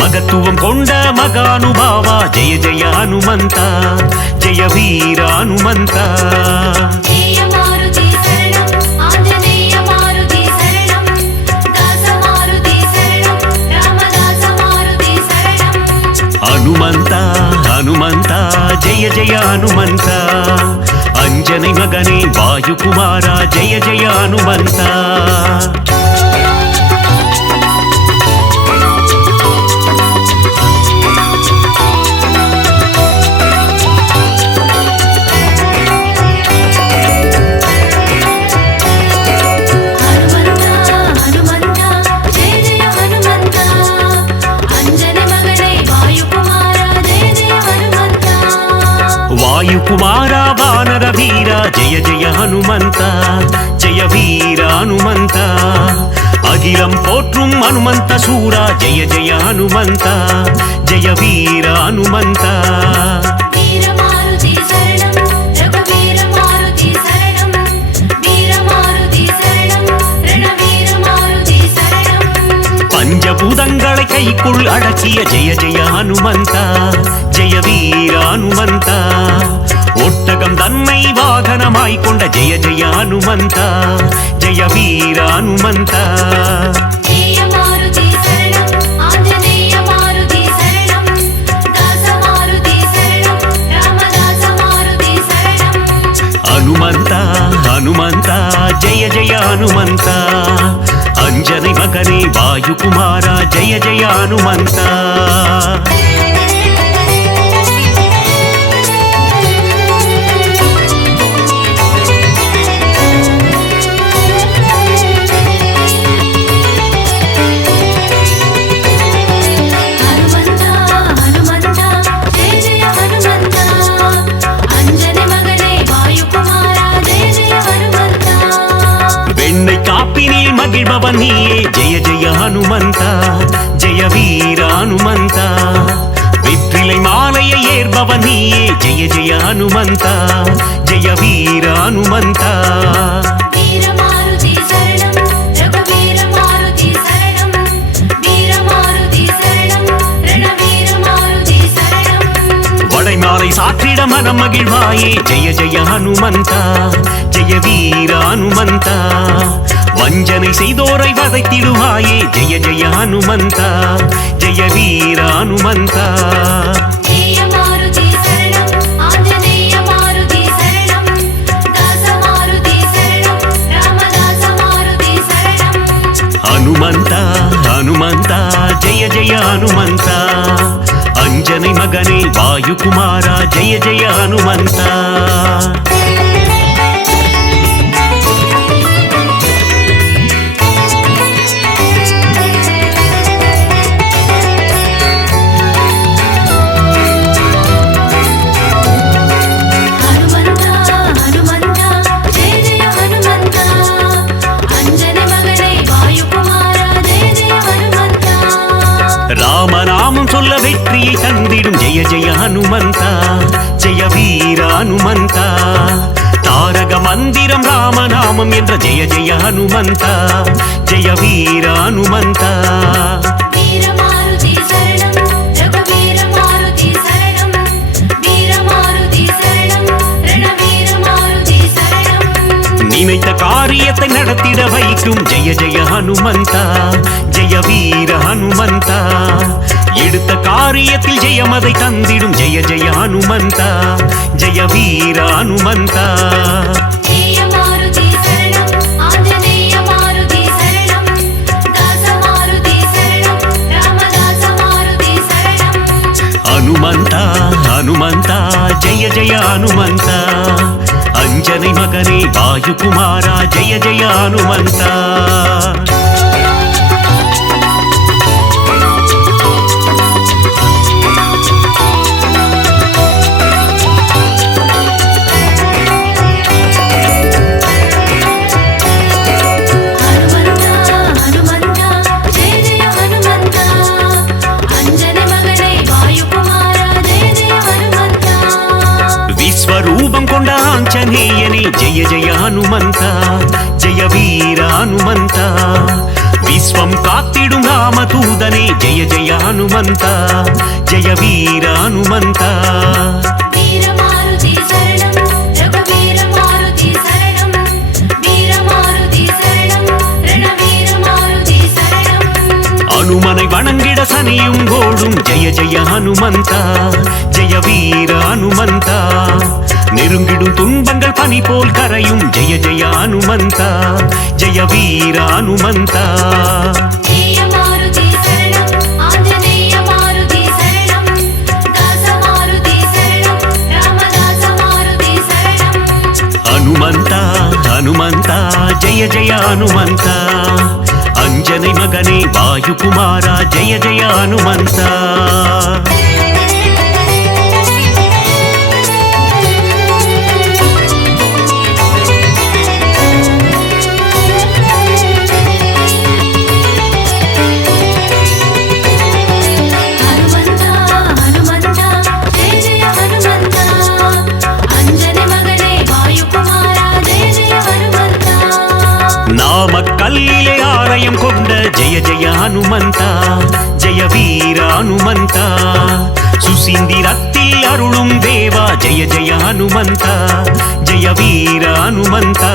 மகத்துவம் கொண்ட மகானுபாவா ஜெய ஜெய ஹனுமந்தா ஜெய வீர ஹனுமந்தா ஜெய மாருதி சரணம் ஆஞ்சநேய மாருதி சரணம் தாச மாருதி சரணம் ராமதாச மாருதி சரணம் ஹனுமந்தா ஹனுமந்தா ஜெய ஜெய ஹனுமந்தா அஞ்சனை மகனே வாயுகுமாரா ஜெய ஜெய ஹனுமந்தா ஹனுமந்தா ஹனுமந்தா ஜெய ஜெய ஹனுமந்தா அஞ்சனை மகனே வாயுகுமாரா ஜெய ஜெய ஹனுமந்தா வாயுகுமாரா வானர வீரா ஜெய ஜெய ஹனுமந்தா ஜெய வீர ஹனுமந்தா அகிலம் போற்றும் ஹனுமந்த சூரா ஜெய ஜெய ஹனுமந்தா ஜெய வீர ஹனுமந்தா வீரமாருதி சரணம் ரகுவீர மாருதி சரணம் வீரமாருதி சரணம் ரணவீர மாருதி சரணம் பஞ்சபூதங்களை கைக்குள் அடக்கிய ஜெய ஜெய ஹனுமந்தா ஜெய வீர ஹனுமந்தா ஒட்டகம் தன்னை வாகனமாய் கொண்ட ஜெய ஜெய ஹனுமந்தா ஜெய வீர ஹனுமந்தா ஜெய மாருதி சரணம் ஆஞ்சநேய மாருதி சரணம் தாச மாருதி சரணம் ராமதாச மாருதி சரணம் ஹனுமந்தா ஹனுமந்தா ஜெய ஜெய ஹனுமந்தா அஞ்சனை மகனே வாயுகுமாரா ஜெய ஜெய ஹனுமந்தா ஏற்பவன் நீயே ஜெய ஜெய ஹனுமந்தா ஜெய வீர ஹனுமந்தா வெற்றிலை மாலையை ஏற்பவன் நீயே ஜெய ஜெய ஹனுமந்தா ஜெய வீர ஹனுமந்தா வீரமாருதி சரணம் ரகுவீர மாருதி சரணம் வீரமாருதி சரணம் ரணவீர மாருதி சரணம் வடைமாலை சாற்றிட மனம் மகிழ்வாயே ஜெய ஜெய ஹனுமந்தா ஜெய வீர ஹனுமந்தா வஞ்சனை செய்தோரை வதைத்திடுவாயே ஜெய ஜெய ஹனுமந்தா ஜெய வீர ஹனுமந்தா ஜெய மாருதி சரணம் ஆஞ்சநேய மாருதி சரணம் தாச மாருதி சரணம் ராமதாச மாருதி சரணம் ஹனுமந்தா ஹனுமந்தா ஜெய ஜெய ஹனுமந்தா அஞ்சனை மகனே வாயுகுமாரா ஜெய ஜெய ஹனுமந்தா ஹனுமந்தா ஹனுமந்தா ஜெய ஜெய ஹனுமந்தா அஞ்சனை மகனே வாயுகுமாரா ஜெய ஜெய ஹனுமந்தா ராமநாமம் சொல்ல வெற்றியை தந்திடும் ஜெய ஜெய ஹனுமந்தா ஜெய வீர ஹனுமந்தா தாரக மந்திரம் ராமநாமம் என்ற ஜெய ஜெய ஹனுமந்தா ஜெய வீர ஹனுமந்தா வீரமாருதி சரணம் ரகுவீர மாருதி சரணம் வீரமாருதி சரணம் ரணவீர மாருதி சரணம் நினைத்த காரியத்தை நடத்திட வைக்கும் ஜெய ஜெய ஹனுமந்தா ஜெய வீர ஹனுமந்தா எடுத்த காரியத்தில் ஜெயமதை தந்திடும் ஜெய ஜெய ஹனுமந்தா ஜெய வீர ஹனுமந்தா ஜெய மாருதி சரணம் ஆஞ்சநேய மாருதி சரணம் தாச மாருதி சரணம் ராமதாச மாருதி சரணம் ஹனுமந்தா ஹனுமந்தா ஜெய ஜெய ஹனுமந்தா அஞ்சனை மகனே வாயுகுமாரா ஜெய ஜெய ஹனுமந்தா ஹனுமந்தா ஹனுமந்தா ஜெய ஜெய ஹனுமந்தா அஞ்சனை மகனே வாயுகுமாரா ஜெய ஜெய ஹனுமந்தா விஸ்வரூபம் கொண்ட ஆஞ்சநேயனே ஜெய ஜெய ஹனுமந்தா ஜெய வீர ஹனுமந்தா விஸ்வம் காத்திடும் ராமதூதனே ஜெய ஜெய ஹனுமந்தா ஜெய வீர ஹனுமந்தா வீரமாருதி சரணம் ரகுவீர மாருதி சரணம் வீரமாருதி சரணம் ரணவீர மாருதி சரணம் அனுமனை வணங்கிட சனியும் கோடும் ஜெய ஜெய ஹனுமந்தா ஜெய வீர ஹனுமந்தா நெருங்கிடும் துன்பங்கள் பனி போல் கரையும் ஜெய ஜெய ஹனுமந்தா ஜெய வீர ஹனுமந்தா ஜெய மாருதி சரணம் ஆஞ்சநேய மாருதி சரணம் தாச மாருதி சரணம் ராமதாச மாருதி சரணம் ஹனுமந்தா ஹனுமந்தா ஜெய ஜெய ஹனுமந்தா அஞ்சனை மகனே வாயுகுமாரா ஜெய ஜெய ஹனுமந்தா ஹனுமந்தா ஹனுமந்தா ஜெய ஜெய ஹனுமந்தா அஞ்சனை மகனே வாயுகுமாரா ஜெய ஜெய ஹனுமந்தா நாமக்கல்லிலே ஆலயம் கொண்ட ஜெய ஜெய ஹனுமந்தா ஜெய வீர ஹனுமந்தா சுசீந்திரத்தில் அருளும் தேவா ஜெய ஜெய ஹனுமந்தா ஜெய வீர ஹனுமந்தா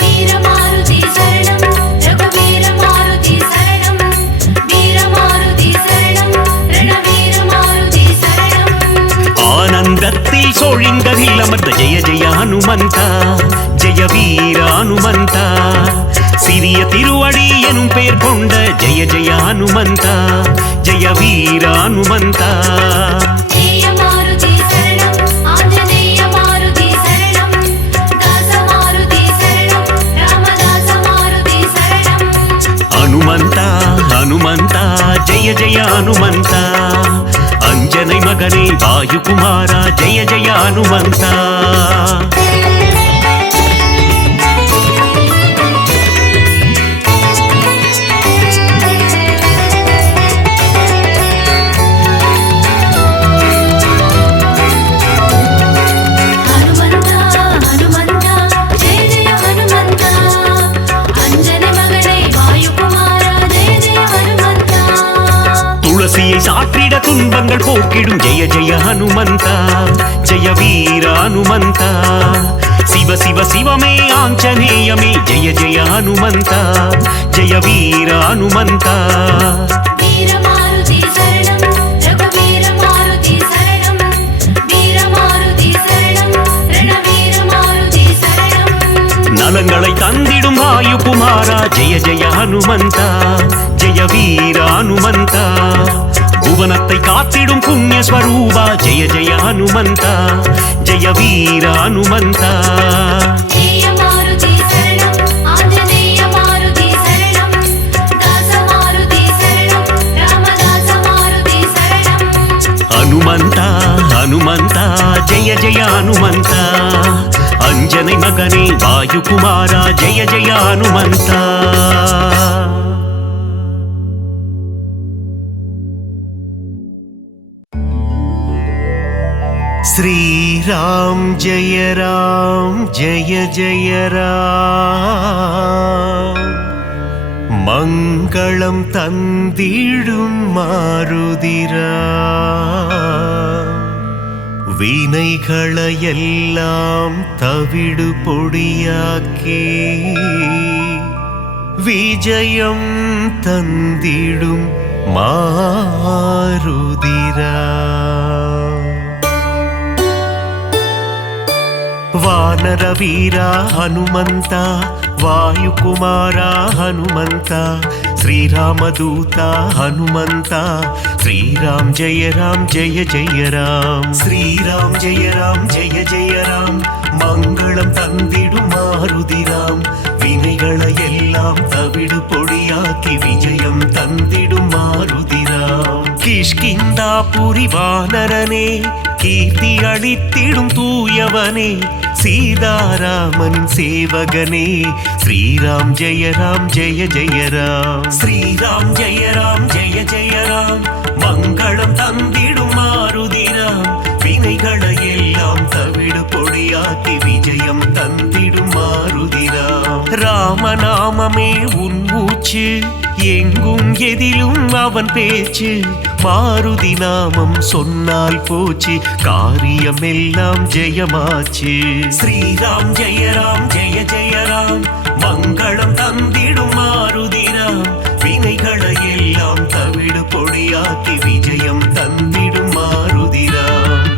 வீரமாருதி சரணம் ரகுவீர மாருதி சரணம் வீரமாருதி சரணம் ரணவீர மாருதி சரணம் ஆனந்தத்தில் சோழிங்கரில் அமர்ந்த ஜெய ஜெய ஹனுமந்தா ஜெய வீர ஹனுமந்தா சிறிய திருவடி எனும் பெயர் கொண்ட ஜெய ஜெய ஹனுமந்தா ஜெய வீர ஹனுமந்தா ஜெய மாருதி சரணம் ஆஞ்சநேய மாருதி சரணம் தாச மாருதி சரணம் ராமதாச மாருதி சரணம் ஹனுமந்தா ஹனுமந்தா ஜெய ஜெய ஹனுமந்தா அஞ்சனை மகனே வாயுகுமாரா ஜெய ஜெய ஹனுமந்தா சாற்றிட துன்பங்கள் போக்கிடும் ஜெய ஜெய ஹனுமந்தா ஜெய வீர ஹனுமந்தா சிவ சிவ சிவமே ஆஞ்சநேயமே ஜெய ஜெய ஹனுமந்தா ஜெய வீர ஹனுமந்தா வீரமாருதி சரணம் ரகுவீரமாருதி சரணம் வீரமாருதி சரணம் ரணவீரமாருதி சரணம் நலங்களை தந்திடும் வாயு குமாரா ஜெய ஜெய ஹனுமந்தா ஜெய வீர ஹனுமந்தா புவனத்தை காத்திடும் புண்ணிய ஸ்வரூபா ஜெய ஜெய ஹனுமந்தா ஜெய வீர ஹனுமந்தா ஜெய மாருதி சரணம் ஆஞ்சநேய மாருதி சரணம் தாச மாருதி சரணம் ராமதாச மாருதி சரணம் ஹனுமந்தா ஹனுமந்தா ஜெய ஜெய ஹனுமந்தா அஞ்சனை மகனே வாயு குமாரா ஜெய ஜெய ஹனுமந்தா श्रीराम जय जय राम मङ्गलं तन्दिडुम मारुदिरा வினைகளையெல்லாம் தவிடு பொடியாக்கி விஜயம் தந்திடும் மாருதிரா வானர வீரா ஹனுமந்தா வாயுகுமாரா ஹனுமந்தா ஸ்ரீராமதூதா ஹனுமந்தா ஸ்ரீராம் ஜெய ஜெய ராம் ஸ்ரீராம் ஜெய ஜெய ராம் மங்களம் தந்திடும் மாருதிராம் வினைகளை எல்லாம் தவிடு பொடியாக்கி விஜயம் தந்திடும் மாருதிராம் கிஷ்கிந்தா புரி வானரனே கீர்த்தி அளித்திடும் தூயவனே சீதாராமன் சேவகனே ஸ்ரீராம் ஜெய ஜெய ராம் ஸ்ரீராம் ஜெய ஜெய ராம் மங்களம் தந்திடும் மாருதிராம் வினைகளை எல்லாம் தவிடு பொடியாக்கி விஜயம் தந்திடும் மாருதிராம் ராமநாமமே உன் மூச்சு எங்கும் எதிலும் அவன் பேச்சு மாருதி நாமம் சொன்னால் போச்சு காரியம் எல்லாம் ஜெயமாச்சு ஸ்ரீராம் ஜெய ஜெய ராம் மங்களம் தந்திடும் மாருதிராம் வினைகளை எல்லாம் தவிடு பொடியாக்கி விஜயம் தந்திடும் மாருதிராம்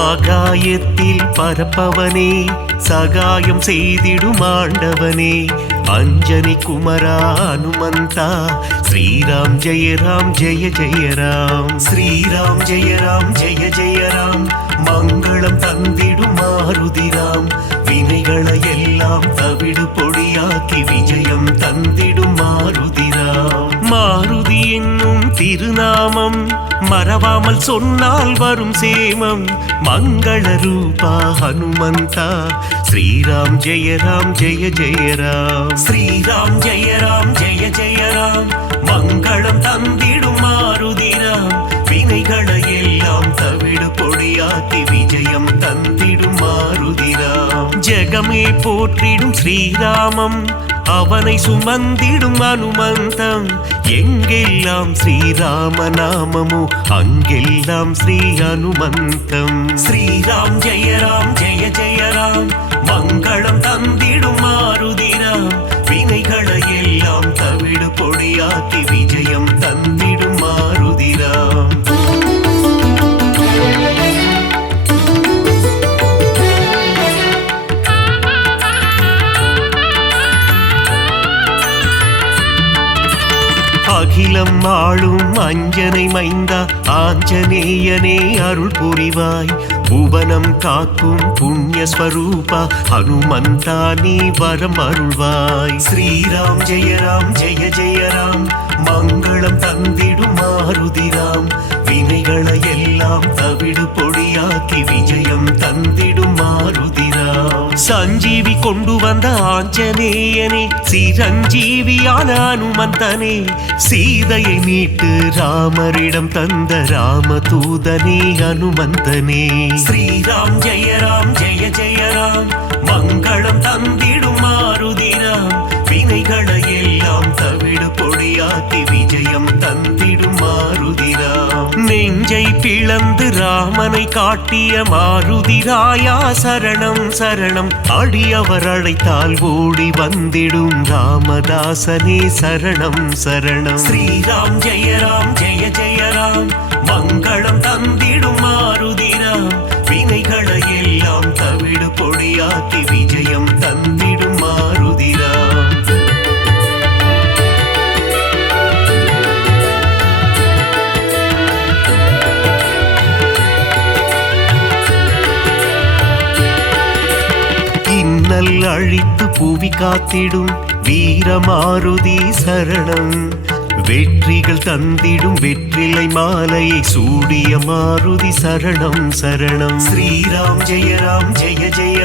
ஆகாயத்தில் பரப்பவனே சகாயம் செய்திடும் ஆண்டவனே அஞ்சனி குமரா ஹனுமந்தா ஸ்ரீராம் ஜெய ஜெய ராம் ஸ்ரீராம் ஜெய ஜெய ராம் மங்களம் தந்திடும் மாருதிராம் வினைகளை எல்லாம் தவிடு பொடியாக்கி விஜயம் தந்திடும் மாருதிராம் மாருதி என்னும் திருநாமம் மறவாமல் சொன்னால் வரும் சேமம் மங்கள ரூபா ஹனுமந்தா ஸ்ரீராம் ஜெய ஜெய ராம் ஸ்ரீராம் ஜெய ஜெய ராம் மங்களம் தந்திடும் மாருதிராம் வினைகளை எல்லாம் தவிடு பொடியாக்கி விஜயம் தந்திடும் மாருதிராம் ஜெகமே போற்றிடும் ஸ்ரீராமம் அவனை சுமந்திடும் அனுமந்தம் எங்கெல்லாம் ஸ்ரீராம நாமமோ அங்கெல்லாம் ஸ்ரீ அனுமந்தம் ஸ்ரீராம் ஜெய ஜெய ராம் மங்களம் தந்திடும் மாருதிராம் வினைகளை எல்லாம் தவிடு பொடியாக்கி விஜயம் தந்திடும் மாருதிராம் அகிலம் ஆளும் அஞ்சனை மைந்தா ஆஞ்சநேயனே அருள் புரிவாய் புவனம் காக்கும் புண்ணிய ஸ்வரூபா ஹனுமந்தா நீ வரம் அருள்வாய் ஸ்ரீராம் ஜெய ஜெய ராம் மங்களம் தந்திடும் மாருதிராம் வினைகளை எல்லாம் தவிடு பொடியாக்கி விஜயம் தந்திடும் மாருதிராம். சஞ்சீவி கொண்டு வந்த ஆஞ்சநேயனே, சிரஞ்சீவியான அனுமந்தனே, சீதையை மீட்டு ராமரிடம் தந்த ராமதூதனே அனுமந்தனே. ஸ்ரீராம் ஜெய ஜெய ராம், மங்களம் தந்திடும் மாருதிராம். வினைகளை எல்லாம் தவிடு பொடியாக்கி விஜயம் தந்திடும் மாருதிராம். நெஞ்சை பிளந்து ராமனை காட்டிய மாருதிராயா சரணம் சரணம். அடியவர் அழைத்தால் ஓடி வந்திடும் ராமதாசனே சரணம் சரணம். ஸ்ரீராம் ஜெய ராம், மங்களம் தந்திடும் மாருதிராம். வினைகளை எல்லாம் தவிடு பொடியாக்கி விஜயம் தந்திடும் மாருதிராம். இன்னல் அழித்து புவி காத்திடும் வீரமாருதி சரணம். வெற்றிகள் தந்திடும் வெற்றிலை மாலையை சூடிய மாருதி சரணம் சரணம். ஸ்ரீராம் ஜெய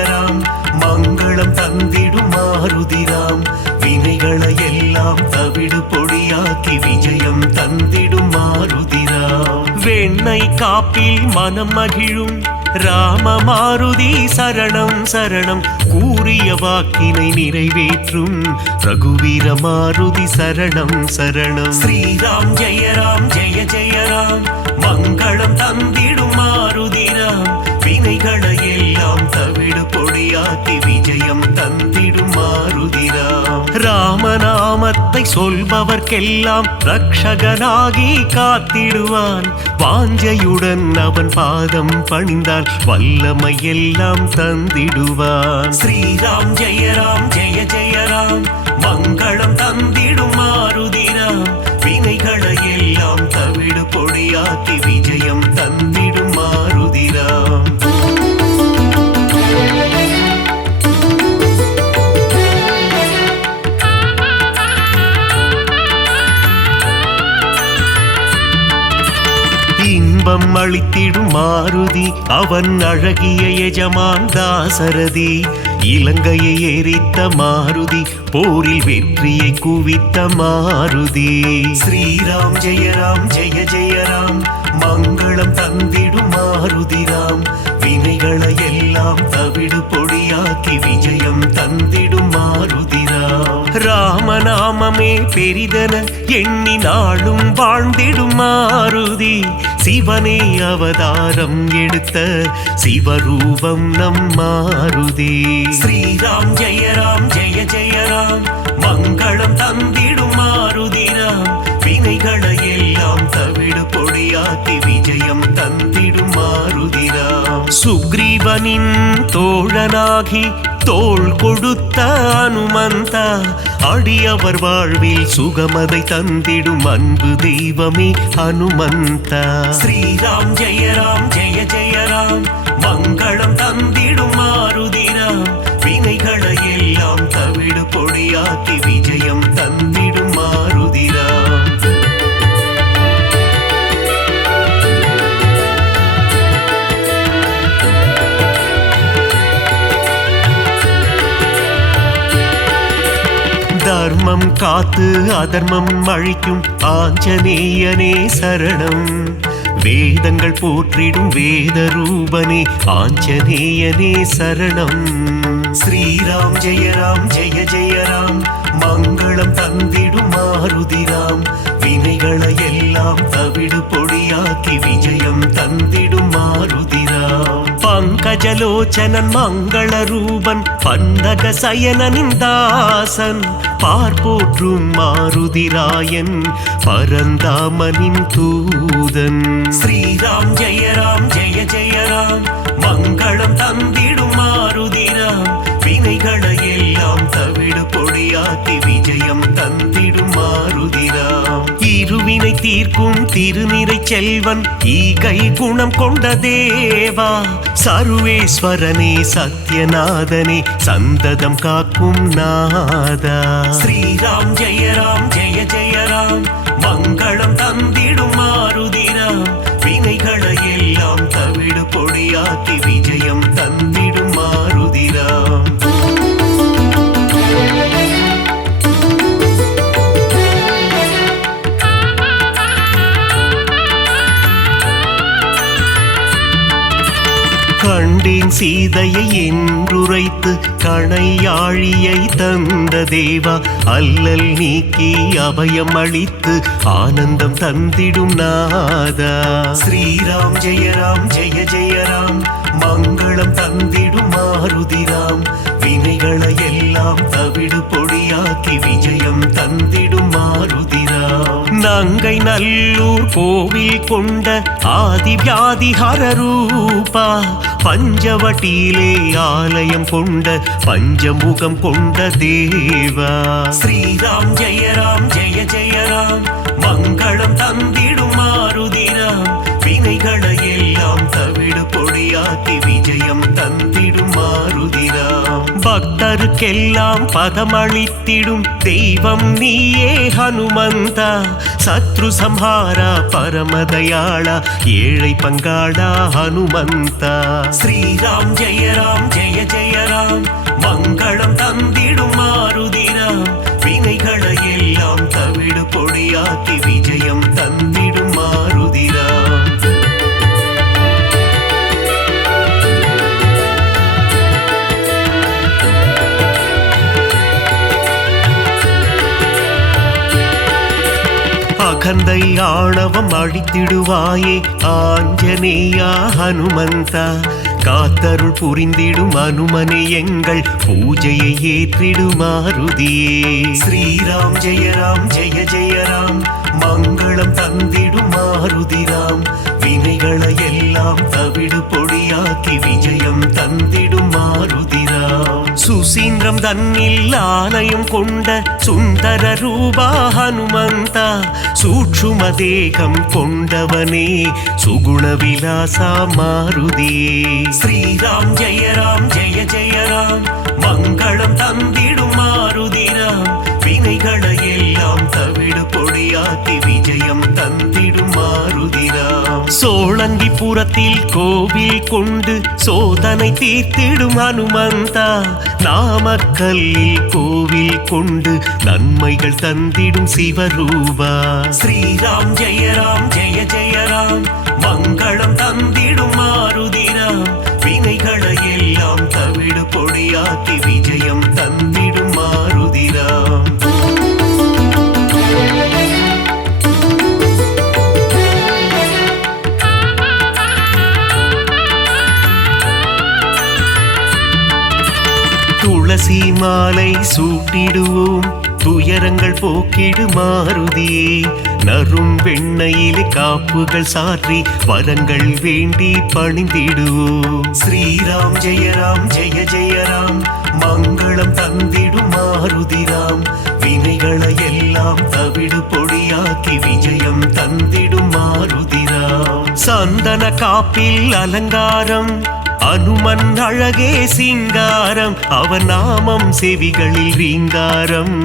ராம், மங்களம் தந்திடும் மாருதிராம். வினைகளை எல்லாம் தவிடு பொடியாக்கி விஜயம் தந்திடும் மாருதிராம். வெண்ணை காப்பில் மனம் மகிழும் ராம மாருதி சரணம் சரணம். கூறிய வாக்கினை நிறைவேற்றும் ரகுவீர மாருதி சரணம் சரணம். ஸ்ரீராம் ஜெய ராம், மங்களம் தந்திடும் மாருதிராம். வினைகளை எல்லாம் தவிடு பொடியாக்கி விஜயம் தந்திடும் மாருதிராம். ராமநாமத்தை சொல்பவர்க்கெல்லாம் ரக்ஷகனாகி காத்திடுவான். வாஞ்சையுடன் அவன் பாதம் பணிந்தால் வல்லமை எல்லாம் தந்திடுவான். ஸ்ரீராம் ஜெய ராம், மங்களம் தந்திடும் மாருதிராம். வினைகளை எல்லாம் தவிடு பொடியாக்கி விஜயம் தந்திடும் மாருதிராம். இன்பம் அளித்திடும் மாருதி, அவன் அழகிய எஜமான் தாசரதி. இலங்கையை எரித்த மாருதி, போரில் வெற்றியை குவித்த மாருதி. ஸ்ரீராம் ஜெய ராம், மங்களம் தந்திடும் மாருதிராம். வினைகளை எல்லாம் தவிடு பொடியாக்கி விஜயம் தந்திடும் மாருதிராம். ராமநாமமே பெரிதென எண்ணி நாளும் வாழ்ந்திடும் மாருதி. சிவனே அவதாரம் எடுத்த சிவரூபம் நம் மாருதி. ஸ்ரீராம் ஜெய ராம், மங்களம் தந்திடும் மாருதிராம். வினைகளை எல்லாம் தவிடு பொடியாக்கி விஜயம் தந்திடும் மாருதிராம். சுக்ரீவனின் தோழனாகி தோள் கொடுத்த அனுமந்தா, அடியவர் வாழ்வில் சுகமதை தந்திடும் அன்பு தெய்வமே அனுமந்தா. ஸ்ரீராம் ஜெய ராம், மங்களம் தந்திடும் மாருதிராம். வினைகளை எல்லாம் தவிடு பொடியாக்கி விஜயம் தந்திடும் மாருதிராம். தர்மம் காத்து அதர்மம் அழிக்கும் ஆஞ்சநேயனே சரணம். வேதங்கள் போற்றிடும் வேத ரூபனே ஆஞ்சநேயனே சரணம். ஸ்ரீராம் ஜெய ராம், மங்களம் தந்திடும் மாருதிராம். வினைகளை எல்லாம் தவிடு பொடியாக்கி விஜயம் தந்திடும் மாருதிராம். பங்கஜலோச்சனன் மங்கள ரூபன், பந்தக சயனனின் தாசன். பார்ப்போற்றும் மாருதிராயன், பரந்தாமனின் தூதன். ஸ்ரீராம் ஜெய ராம், மங்களம் தந்திடும் மாருதிராம். வினைகளை எல்லாம் தவிடு பொடியாக்கி விஜயம் தந்திடும் மாருதிராம். இருவினை தீர்க்கும் திருநிறை செல்வன், ஈகை குணம் கொண்ட தேவா. சர்வேஸ்வரனே சத்யநாதனே, சந்ததம் காக்கும் நாதா. ஸ்ரீராம் ஜெய ராம், மங்களம் தந்திடும் மாருதிராம். சீதையை என்றுரைத்து கணையாழியை தந்த தேவா, அல்லல் நீக்கி அபயம் அளித்து ஆனந்தம் தந்திடும் நாதா. ஸ்ரீராம் ஜெய ராம் ஜெய ஜெய ராம், மங்களம் தந்திடும் மாருதிராம், வினைகளை எல்லாம் தவிடு பொடியாக்கி விஜயம் தந்திடும் மாருதிராம். நங்கை நல்லூர் கோவில் கொண்ட ஆதிவியாதிஹர ரூபா, பஞ்சவட்டியிலே ஆலயம் கொண்ட பஞ்சமுகம் கொண்ட தேவா. ஸ்ரீராம் ஜெய ராம் ஜெய ஜெய ராம், மங்களம் தந்திடும் மாருதிராம், வினைகளை எல்லாம் தவிடு பொடியாக்கி விஜயம் தந்திடும் மாருதிராம். பக்தருக்கெல்லாம் பதமளித்திடும் தெய்வம் நீயே ஹனுமந்தா, சத்ரு சம்ஹாரா பரமதயாளா, ஏழை பங்காளா ஹனுமந்தா. ஸ்ரீராம் ஜெய ராம் ஜெய ஜெய ராம், மங்களம் தந்திடும் மாருதிராம், வினைகளை எல்லாம் தவிடு பொடியாக்கி விஜயம் தந்திடும் மாருதிராம். அகந்தை ஆணவம் அழித்திடுவாயே ஆஞ்சநேயா ஹனுமந்தா, காத்தருள் புரிந்திடும் அனுமனே எங்கள் பூஜையை ஏற்றிடும் மாருதியே. ஸ்ரீராம் ஜெய ராம் ஜெய ஜெய ராம், மங்களம் தந்திடும் மாருதிராம், வினைகளை எல்லாம் தவிடு பொடியாக்கி விஜயம் தந்திடும் மாருதிராம். சுசீந்திரம் தன்னில் ஆலயம் கொண்ட சுந்தர ரூபா ஹனுமந்தா, சூட்சும தேகம் கொண்டவனே சுகுண விலாசா மாருதியே. ஸ்ரீராம் ஜெய ராம் ஜெய ஜெய ராம், மங்களம் தந்திடும் மாருதிராம், வினைகளை எல்லாம் தவிடு பொடியாக்கி விஜயம் தந்திடும் மாருதிராம். சோழங்கிபுரத்தில் கோவில் கொண்டு சோதனை தீர்த்திடும் ஹனுமந்தா, நாமக்கல்லில் கோவில் கொண்டு நன்மைகள் தந்திடும் சிவரூபா. ஸ்ரீராம் ஜெய ராம் ஜெய ஜெய ராம், மங்களம் தந்திடும் மாருதிராம், வினைகளை எல்லாம் தவிடு பொடியாக்கி விஜயம் தந்திடும் மாருதிராம். துளசி மாலை சூட்டிடுவோம், துயரங்கள் போக்கிடு மாருதியே, நறும் வெண்ணையிலே காப்புகள் சாற்றி வரங்கள் வேண்டி பணிந்திடுவோம். ஸ்ரீராம் ஜெய ராம் ஜெய ஜெய ராம், மங்களம் தந்திடும் மாருதிராம், வினைகளை எல்லாம் தவிடு பொடியாக்கி விஜயம் தந்திடும் மாருதிராம். சந்தன காப்பில் அலங்காரம், அனுமன் அழகே சிங்காரம், அவன் நாமம் செவிகளில் ரீங்காரம்,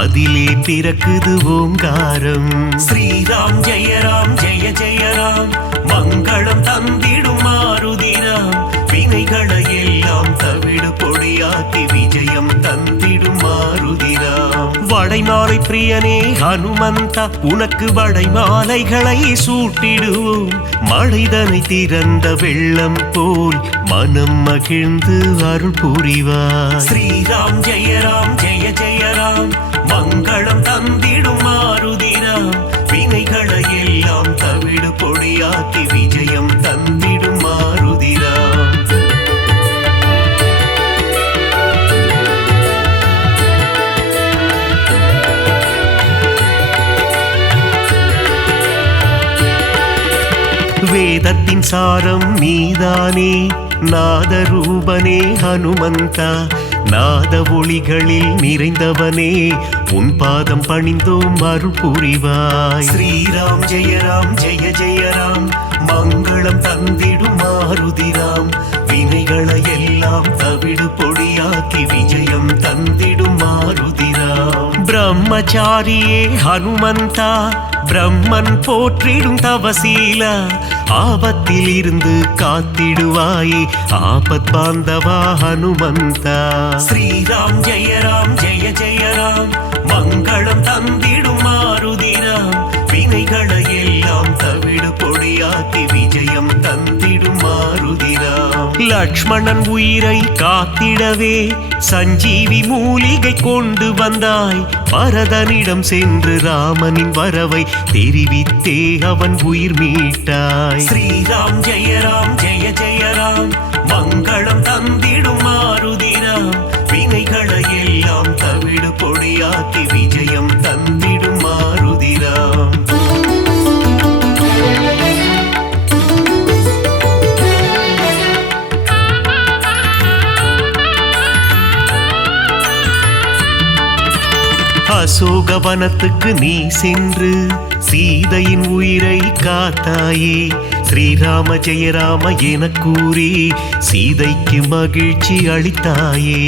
அதிலே பிறக்குது ஓங்காரம். ஸ்ரீராம் ஜெய ராம் ஜெய ஜெய ராம், மங்களம் தந்திடும் மாருதிராம், வினைகளை எல்லாம் தவிடு பொடியாக்கி விஜயம் தந்திடும் மாருதிராம். வடைமாலை பிரியனே ஹனுமந்தா, உனக்கு வடைமாலைகளை சூட்டிடுவோம், மழைதனை திறந்த வெள்ளம் போல் மனம் மகிழ்ந்து அருள் புரிவார். ஸ்ரீராம் ஜெய ராம் ஜெய ஜெய ராம், மங்களம் தந்திடும் மாருதிராம், வினைகளை எல்லாம் தவிடு பொடியாக்கி விஜயம் தந்திடும் மாருதிராம். வேதத்தின் சாரம் நீதானே நாதரூபனே ஹனுமந்தா, நாத ஒளிகளில் நிறைந்தவனே உன் பாதம் பணிந்தோம் அருள் புரிவாய். ஸ்ரீராம் ஜெய ராம் ஜெய ஜெய ராம், மங்களம் தந்திடும் மாருதிராம், வினைகளை எல்லாம் தவிடு பொடியாக்கி விஜயம் தந்திடும் மாருதிராம். பிரம்மச்சாரியே ஹனுமந்தா, பிரம்மன் போற்றிடும் தவசீலா, ஆபத்தில் இருந்து காத்திடுவாயே ஆபத் பாந்தவா ஹனுமந்தா. ஸ்ரீராம் ஜெய ராம் ஜெய ஜெய ராம், மங்களம் தந்திடும் மாருதிராம், வினைகளை எல்லாம் தவிடு பொடியாக்கி விஜயம் தந்திடும் மாருதிராம். லக்ஷ்மணன் உயிரை காத்திடவே சஞ்சீவி மூலிகை கொண்டு வந்தாய். பரதனிடம் சென்று ராமனின் வரவை தெரிவித்தே அவன் உயிர் மீட்டாய். ஸ்ரீராம் ஜெய ராம் ஜெய ஜெய ராம், மங்களம் தந்திடும் மாருதிராம். வினைகளை எல்லாம் தவிடு பொடியாக்கி விஜயம் தந்திடும் மாருதிராம். அசோகவனத்துக்கு நீ சென்று சீதையின் உயிரை காத்தாயே. ஸ்ரீராம ஜெய ராம என கூறி சீதைக்கு மகிழ்ச்சி அளித்தாயே.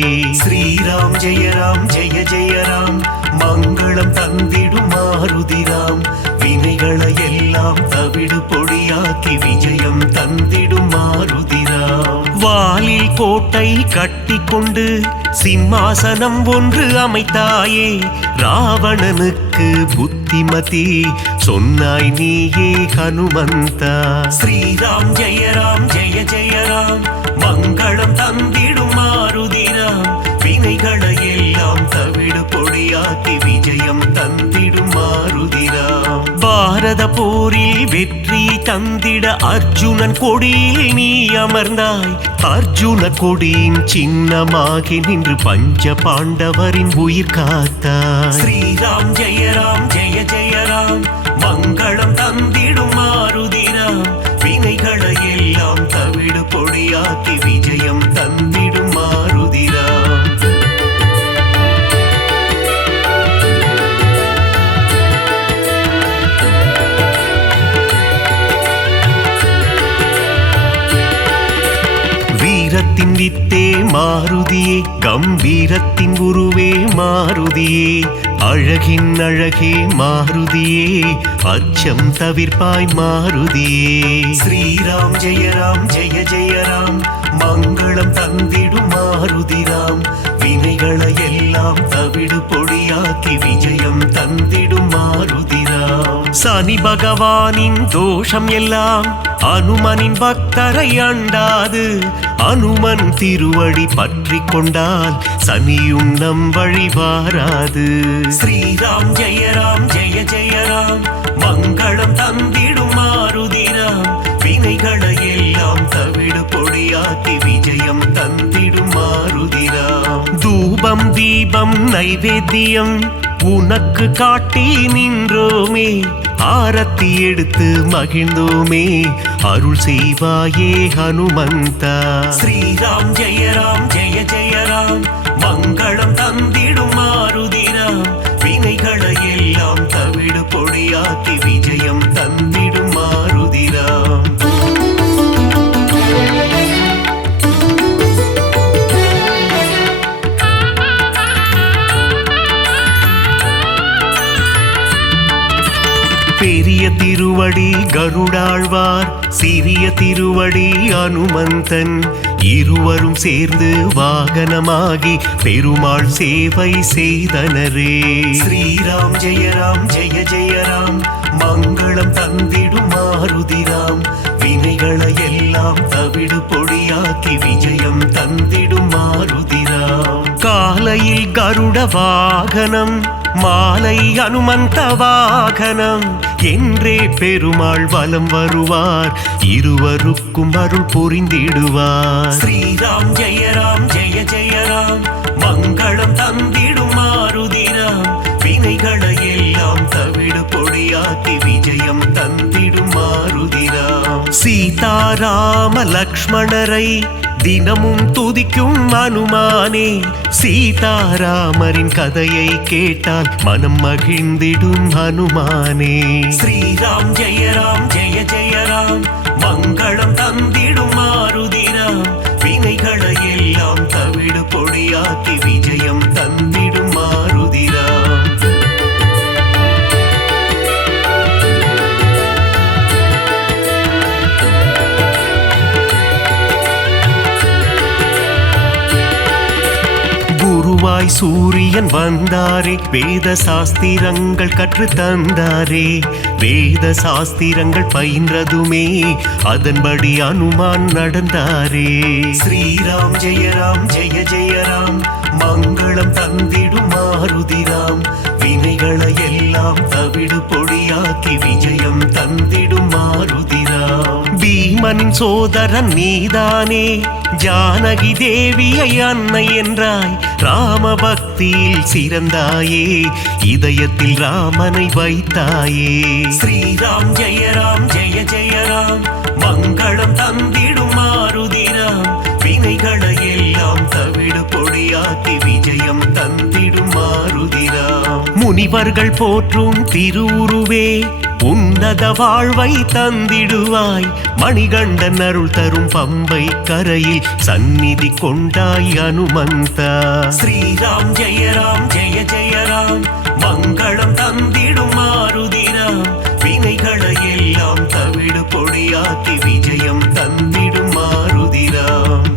ஸ்ரீராம் ஜெய ராம் ஜெய ஜெய ராம், மங்களம் தந்திடும் மாருதிராம். வினைகளை எல்லாம் தவிடு பொடியாக்கி விஜயம் தந்திடும் மாருதிராம். வாலில் கோட்டை கட்டி கொண்டு சிம்மாசனம் ஒன்று அமைத்தாயே. ராவணனுக்கு புத்திமதி சொன்னாய் நீயே ஹனுமந்தா. ஸ்ரீராம் ஜெய ராம் ஜெய ஜெய ராம், மங்களம் தந்திடும் மாருதிராம். வினைகளை எல்லாம் தவிடு பொடியாக்கி விஜயம் தந்திடும் மாருதிராம். பாரத போரில் வெற்றி தந்திட அர்ஜுனன் கொடியில் நீ அமர்ந்தாய். அர்ஜுன கொடியின் சின்னமாகி நின்று பஞ்ச பாண்டவரின் உயிர் காத்தாய். ஸ்ரீராம் ஜெய ராம் ஜெய ஜெய ராம், மங்களம் தந்திடும் மாருதிராம். வினைகளை எல்லாம் தவிடு பொடியாக்கி விஜயம் தந்திடும் மாருதிராம். வீரத்தின் வித்தே மாருதியே, கம்பீரத்தின் உருவே மாருதியே. அழகின் அழகே மாருதியே, அச்சம் தவிர்ப்பாய் மாருதியே. ஸ்ரீராம் ஜெய ராம் ஜெய ஜெய ராம், மங்களம் தந்திடும் மாருதிராம். வினைகளை எல்லாம் தவிடு பொடியாக்கி விஜயம் தந்திடும் மாருதிராம். சனி பகவானின் தோஷம் எல்லாம் அனுமனின் பக்தரை அண்டாது. அனுமன் திருவடி பற்றி கொண்டால் சனியும் நம் வழி வாராது. ஸ்ரீராம் ஜெய ராம் ஜெய ஜெய ராம், மங்களம் தந்திடும் மாருதிராம். வினைகளை எல்லாம் தவிடு பொடியாக்கி விஜயம் தந்திடும் மாருதிராம். தூபம் தீபம் நைவேத்தியம் உனக்கு காட்டி நின்றோமே. ஆரத்தி எடுத்து மகிழ்ந்தோமே, அருள் செய்வாயே ஹனுமந்தா. ஸ்ரீராம் ஜெய ராம் ஜெய ஜெய ராம், மங்களம் தந்திடும் மாருதிராம். வினைகளை எல்லாம் தவிடு பொடியாக்கி விஜயம் தந்திடும் மாருதிராம். பெரிய திருவடி கருடாழ்வார், சிறிய திருவடி அனுமந்தன். இருவரும் சேர்ந்து வாகனமாகி பெருமாள் சேவை செய்தனரே. ஸ்ரீராம் ஜெய ராம் ஜெய ஜெய ராம், மங்களம் தந்திடும் மாருதிராம். வினைகளை எல்லாம் தவிடு பொடியாக்கி விஜயம் தந்திடும் மாருதிராம். காலையில் கருட வாகனம், மாலை அனுமந்த வாகனம் என்றே பெருமாள் வலம் வருவார். இருவருக்கும் அருள் புரிந்திடுவார். ஸ்ரீராம் ஜெய ராம் ஜெய ஜெய ராம், மங்களம் தந்திடும் மாருதிராம். வினைகளை எல்லாம் தவிடு பொடியாக்கி விஜயம் தந்திடும் மாருதிராம். சீதாராம லக்ஷ்மணரை தினமும் துதிக்கும் அனுமானே. சீதாராமரின் கதையை கேட்டால் மனம் மகிழ்ந்திடும் ஹனுமானே. ஸ்ரீராம் ஜெய ராம் ஜெய ஜெய ராம், மங்களம் தந்திடும் மாருதிராம். வினைகளை எல்லாம் தவிடு பொடியாக்கி விஜயம் தந்திடும் மாருதிராம். ஒளியாய் சூரியன் வந்தாரே, வேத சாஸ்திரங்கள் கற்று தந்தாரே. வேத சாஸ்திரங்கள் பயின்றதுமே அதன்படி அனுமான் நடந்தாரே. ஸ்ரீராம் ஜெய ராம் ஜெய ஜெய ராம், மங்களம் தந்திடும் மாருதிராம். வினைகளை எல்லாம் தவிடு பொடியாக்கி விஜயம் தந்திடும் மாருதிராம். பீமனின் சோதரன் நீதானே, ஜானகி தேவியை அன்னை என்றாய். ராம பக்தியில் சிறந்தாயே, இதயத்தில் ராமனை வைத்தாயே. ஸ்ரீராம் ஜெய ராம் ஜெய ஜெய ராம், மங்களம் தந்திடும் மாருதிராம். வினைகளை எல்லாம் தவிடு பொடியாக்கி விஜயம் தந்திடும் மாருதிராம். முனிவர்கள் போற்றும் திருவுருவே, உன்னத வாழ்வை தந்திடுவாய். மணிகண்டன் அருள் தரும் பம்பை கரையில் சந்நிதி கொண்டாய் அனுமந்தா. ஸ்ரீராம் ஜெய ராம் ஜெய ஜெய ராம், மங்களம் தந்திடும் மாருதிராம். வினைகளை எல்லாம் தவிடு பொடியாக்கி விஜயம் தந்திடும் மாருதிராம்.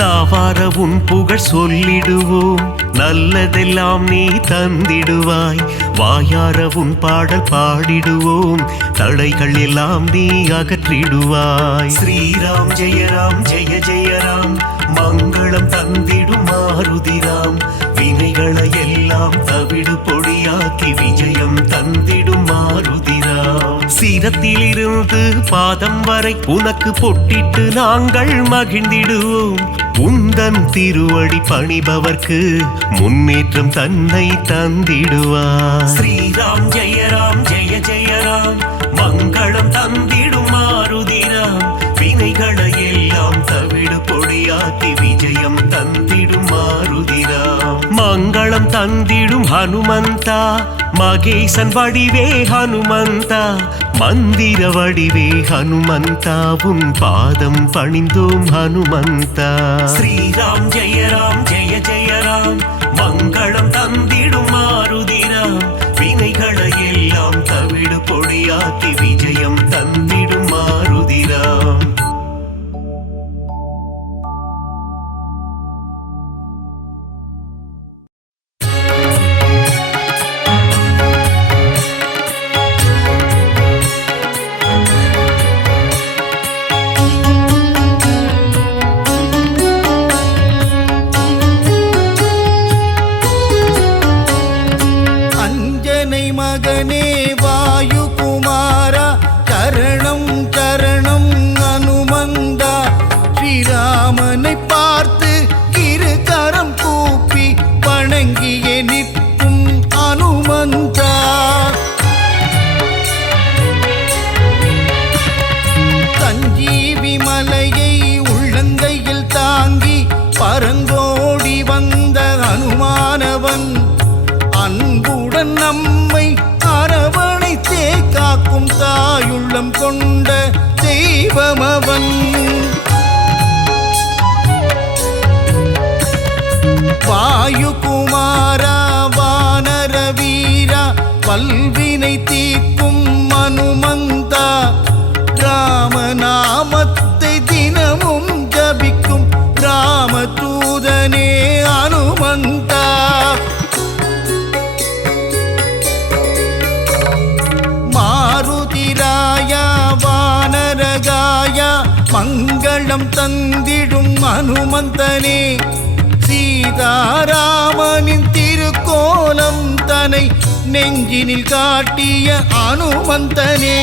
நாவார உன் புகழ் சொல்லிடுவோம், நல்லதெல்லாம் நீ தந்திடுவாய். வாயார உன் பாடல் பாடிடுவோம், தடைகள் எல்லாம் நீ அகற்றிடுவாய். ஸ்ரீராம் ஜெய ராம் ஜெய ஜெய ராம், மங்களம் தந்திடும் மாருதிராம். வினைகளை எல்லாம் தவிடு பொடியாக்கி விஜயம் தந்திடும் மாருதிராம். சிரத்திலிருந்து பாதம் வரை உனக்கு பொட்டிட்டு நாங்கள் மகிழ்ந்திடுவோம். உந்தன் திருவடி பணிபவர்க்கு முன்னேற்றம் தன்னை தந்திடுவார். ஸ்ரீராம் ஜெய ராம் ஜெய ஜெய ராம், மங்களம் தந்திடும் மாருதிராம். வினைகளை எல்லாம் தவிடு பொடியாக்கி விஜயம் தந்திடும் மாருதிராம். மங்களம் தந்திடும் ஹனுமந்தா, மகேசன் வடிவே ஹனுமந்தா. மந்திர வடிவே ஹனுமந்தா, உன் பாதம் பணிந்தோம் ஹனுமந்தா. ஸ்ரீராம் ஜெய ராம் ஜெய ஜெய ராம், மங்களம் தந்திடும் மாருதிராம். வினைகளை எல்லாம் தவிடு பொடியாக்கி விஜயம் தந்திடும் மாருதிராம். மகனே வாயுகுமாரா, சரணம் சரணம் அனுமந்தா. ஸ்ரீராமனை பார்த்து இரு கரம் கூப்பி வணங்கியே நிற்கும் அனுமந்தா. சஞ்சீவி மலையை உள்ளங்கையில் தாங்கி பரங்கோடி வந்த அனுமானவன், அன்புடன் நம்மை அரவணைத்தே காக்கும் தாயுள்ளம் கொண்ட தெய்வமவன். வாயுகுமாரா வானர வீரா, வல்வினை தீர்க்கும் அனுமந்தா. ராமநாமத்தை தினமும் ஜபிக்கும் ராமதூதனே அனுமந்தா. மாருதிராயா வானரகாயா, மங்களம் தந்திடும் அனுமந்தனே. சீதாராமனின் திருக்கோலம் தனை நெஞ்சினில் காட்டிய அனுமந்தனே.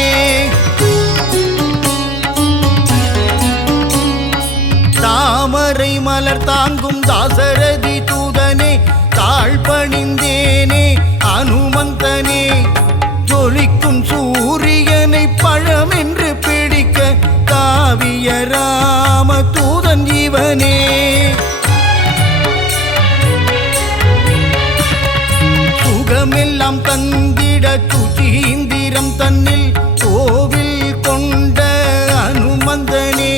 தாமரை மலர் தாங்கும் தாசரதி தூதனே, தாழ்பணிந்தேனே அனுமந்தனே. ஜொலிக்கும் சூரியனை பழமென்று பிடிக்க தாவிய ராம தூதன் இவனே. சுகமெல்லாம் தந்திட சுச்சீந்திரம் தன்னில் கோவில் கொண்ட அனுமந்தனே.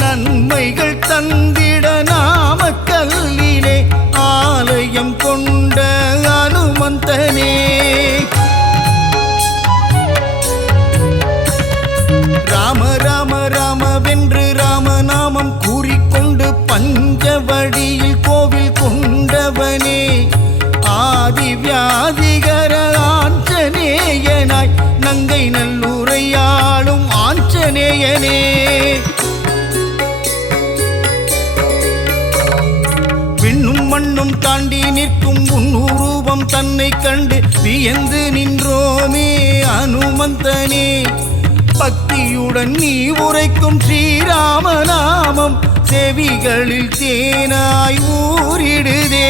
நன்மைகள் தந்திட நாமக்கல்லிலே ஆலயம் கொண்ட அனுமந்தனே. ராம ராம ராமவென்று ராமநாமம் கூறிக்கொண்டு பஞ்சவடியில் கோவில் கொண்டவனே ஆதி வியாதிகர ஆஞ்சநேயனாய் நங்கை நல்லூரையாளும் ஆஞ்சநேயனே விண்ணும் மண்ணும் தாண்டி நிற்கும் உன்னுருவம் தன்னை கண்டு வியந்து நின்றோமே அனுமந்தனே பக்தியுடன் நீ உரைக்கும் ஸ்ரீராமநாமம் செவிகளில் தேனாய் ஊறிடுதே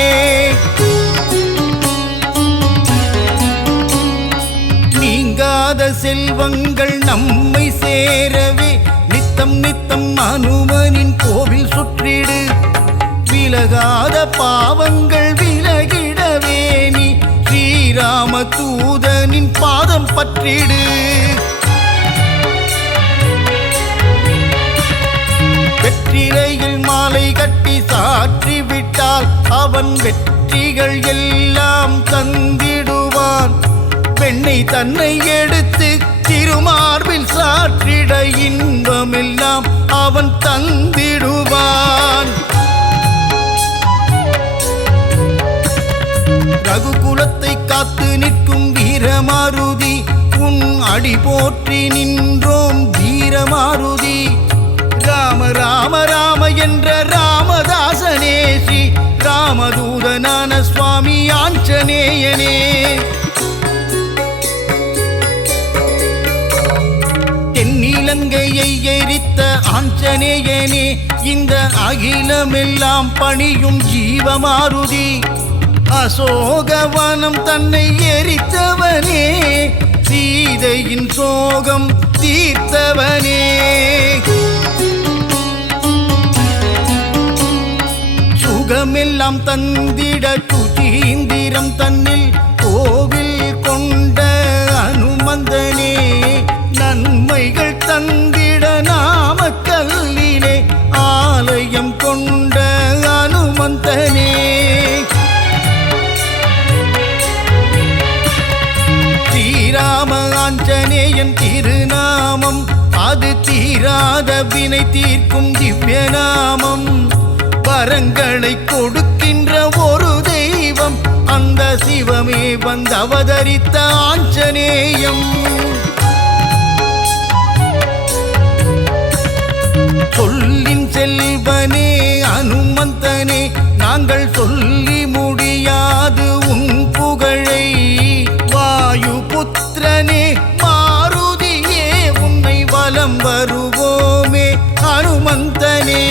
நீங்காத செல்வங்கள் நம்மை சேரவே நித்தம் நித்தம் அனுமனின் கோவில் சுற்றிடு விலகாத பாவங்கள் விலகிடவே நீ ஸ்ரீராம தூதனின் பாதம் பற்றிடு வெற்றிலையில் மாலை கட்டி சாற்றி விட்டால் அவன் வெற்றிகள் எல்லாம் தந்திடுவான் பெண்ணை தன்னை எடுத்து திருமார்பில் சாற்றிட இன்பமெல்லாம் அவன் தந்திடுவான் ரகுகுலத்தை காத்து நிற்கும் வீரமாருதி உன் அடி போற்றி நின்றோம் வீரமாருதி ராம ராம ராம என்ற ராமதாசனே ஸ்ரீ ராமதூதனான சுவாமி ஆஞ்சநேயனே தென்னிலங்கையை எரித்த ஆஞ்சநேயனே இந்த அகிலமெல்லாம் பணியும் ஜீவமாருதி அசோகவனம் தன்னை எரித்தவனே சீதையின் சோகம் தீர்த்தவனே சுகமெல்லாம் தந்திட சுசீந்திரம் தன்னில் கோவில் கொண்ட அனுமந்தனே நன்மைகள் தந்திட நாமக்கல்லிலே ஆலயம் கொண்ட அனுமந்தனே ஸ்ரீராம ஆஞ்சநேயன் திருநாமம் அது தீராத வினை தீர்க்கும் திவ்ய நாமம் வரங்களை கொடுக்கின்ற ஒரு தெய்வம் அந்த சிவமே வந்து அவதரித்த ஆஞ்சநேயம் சொல்லின் செல்வனே அனுமந்தனே நாங்கள் சொல்லி முடியாது உன் புகழை வாயு புத்திரனே மாருதியே உன்னை வலம் வருவோமே அனுமந்தனே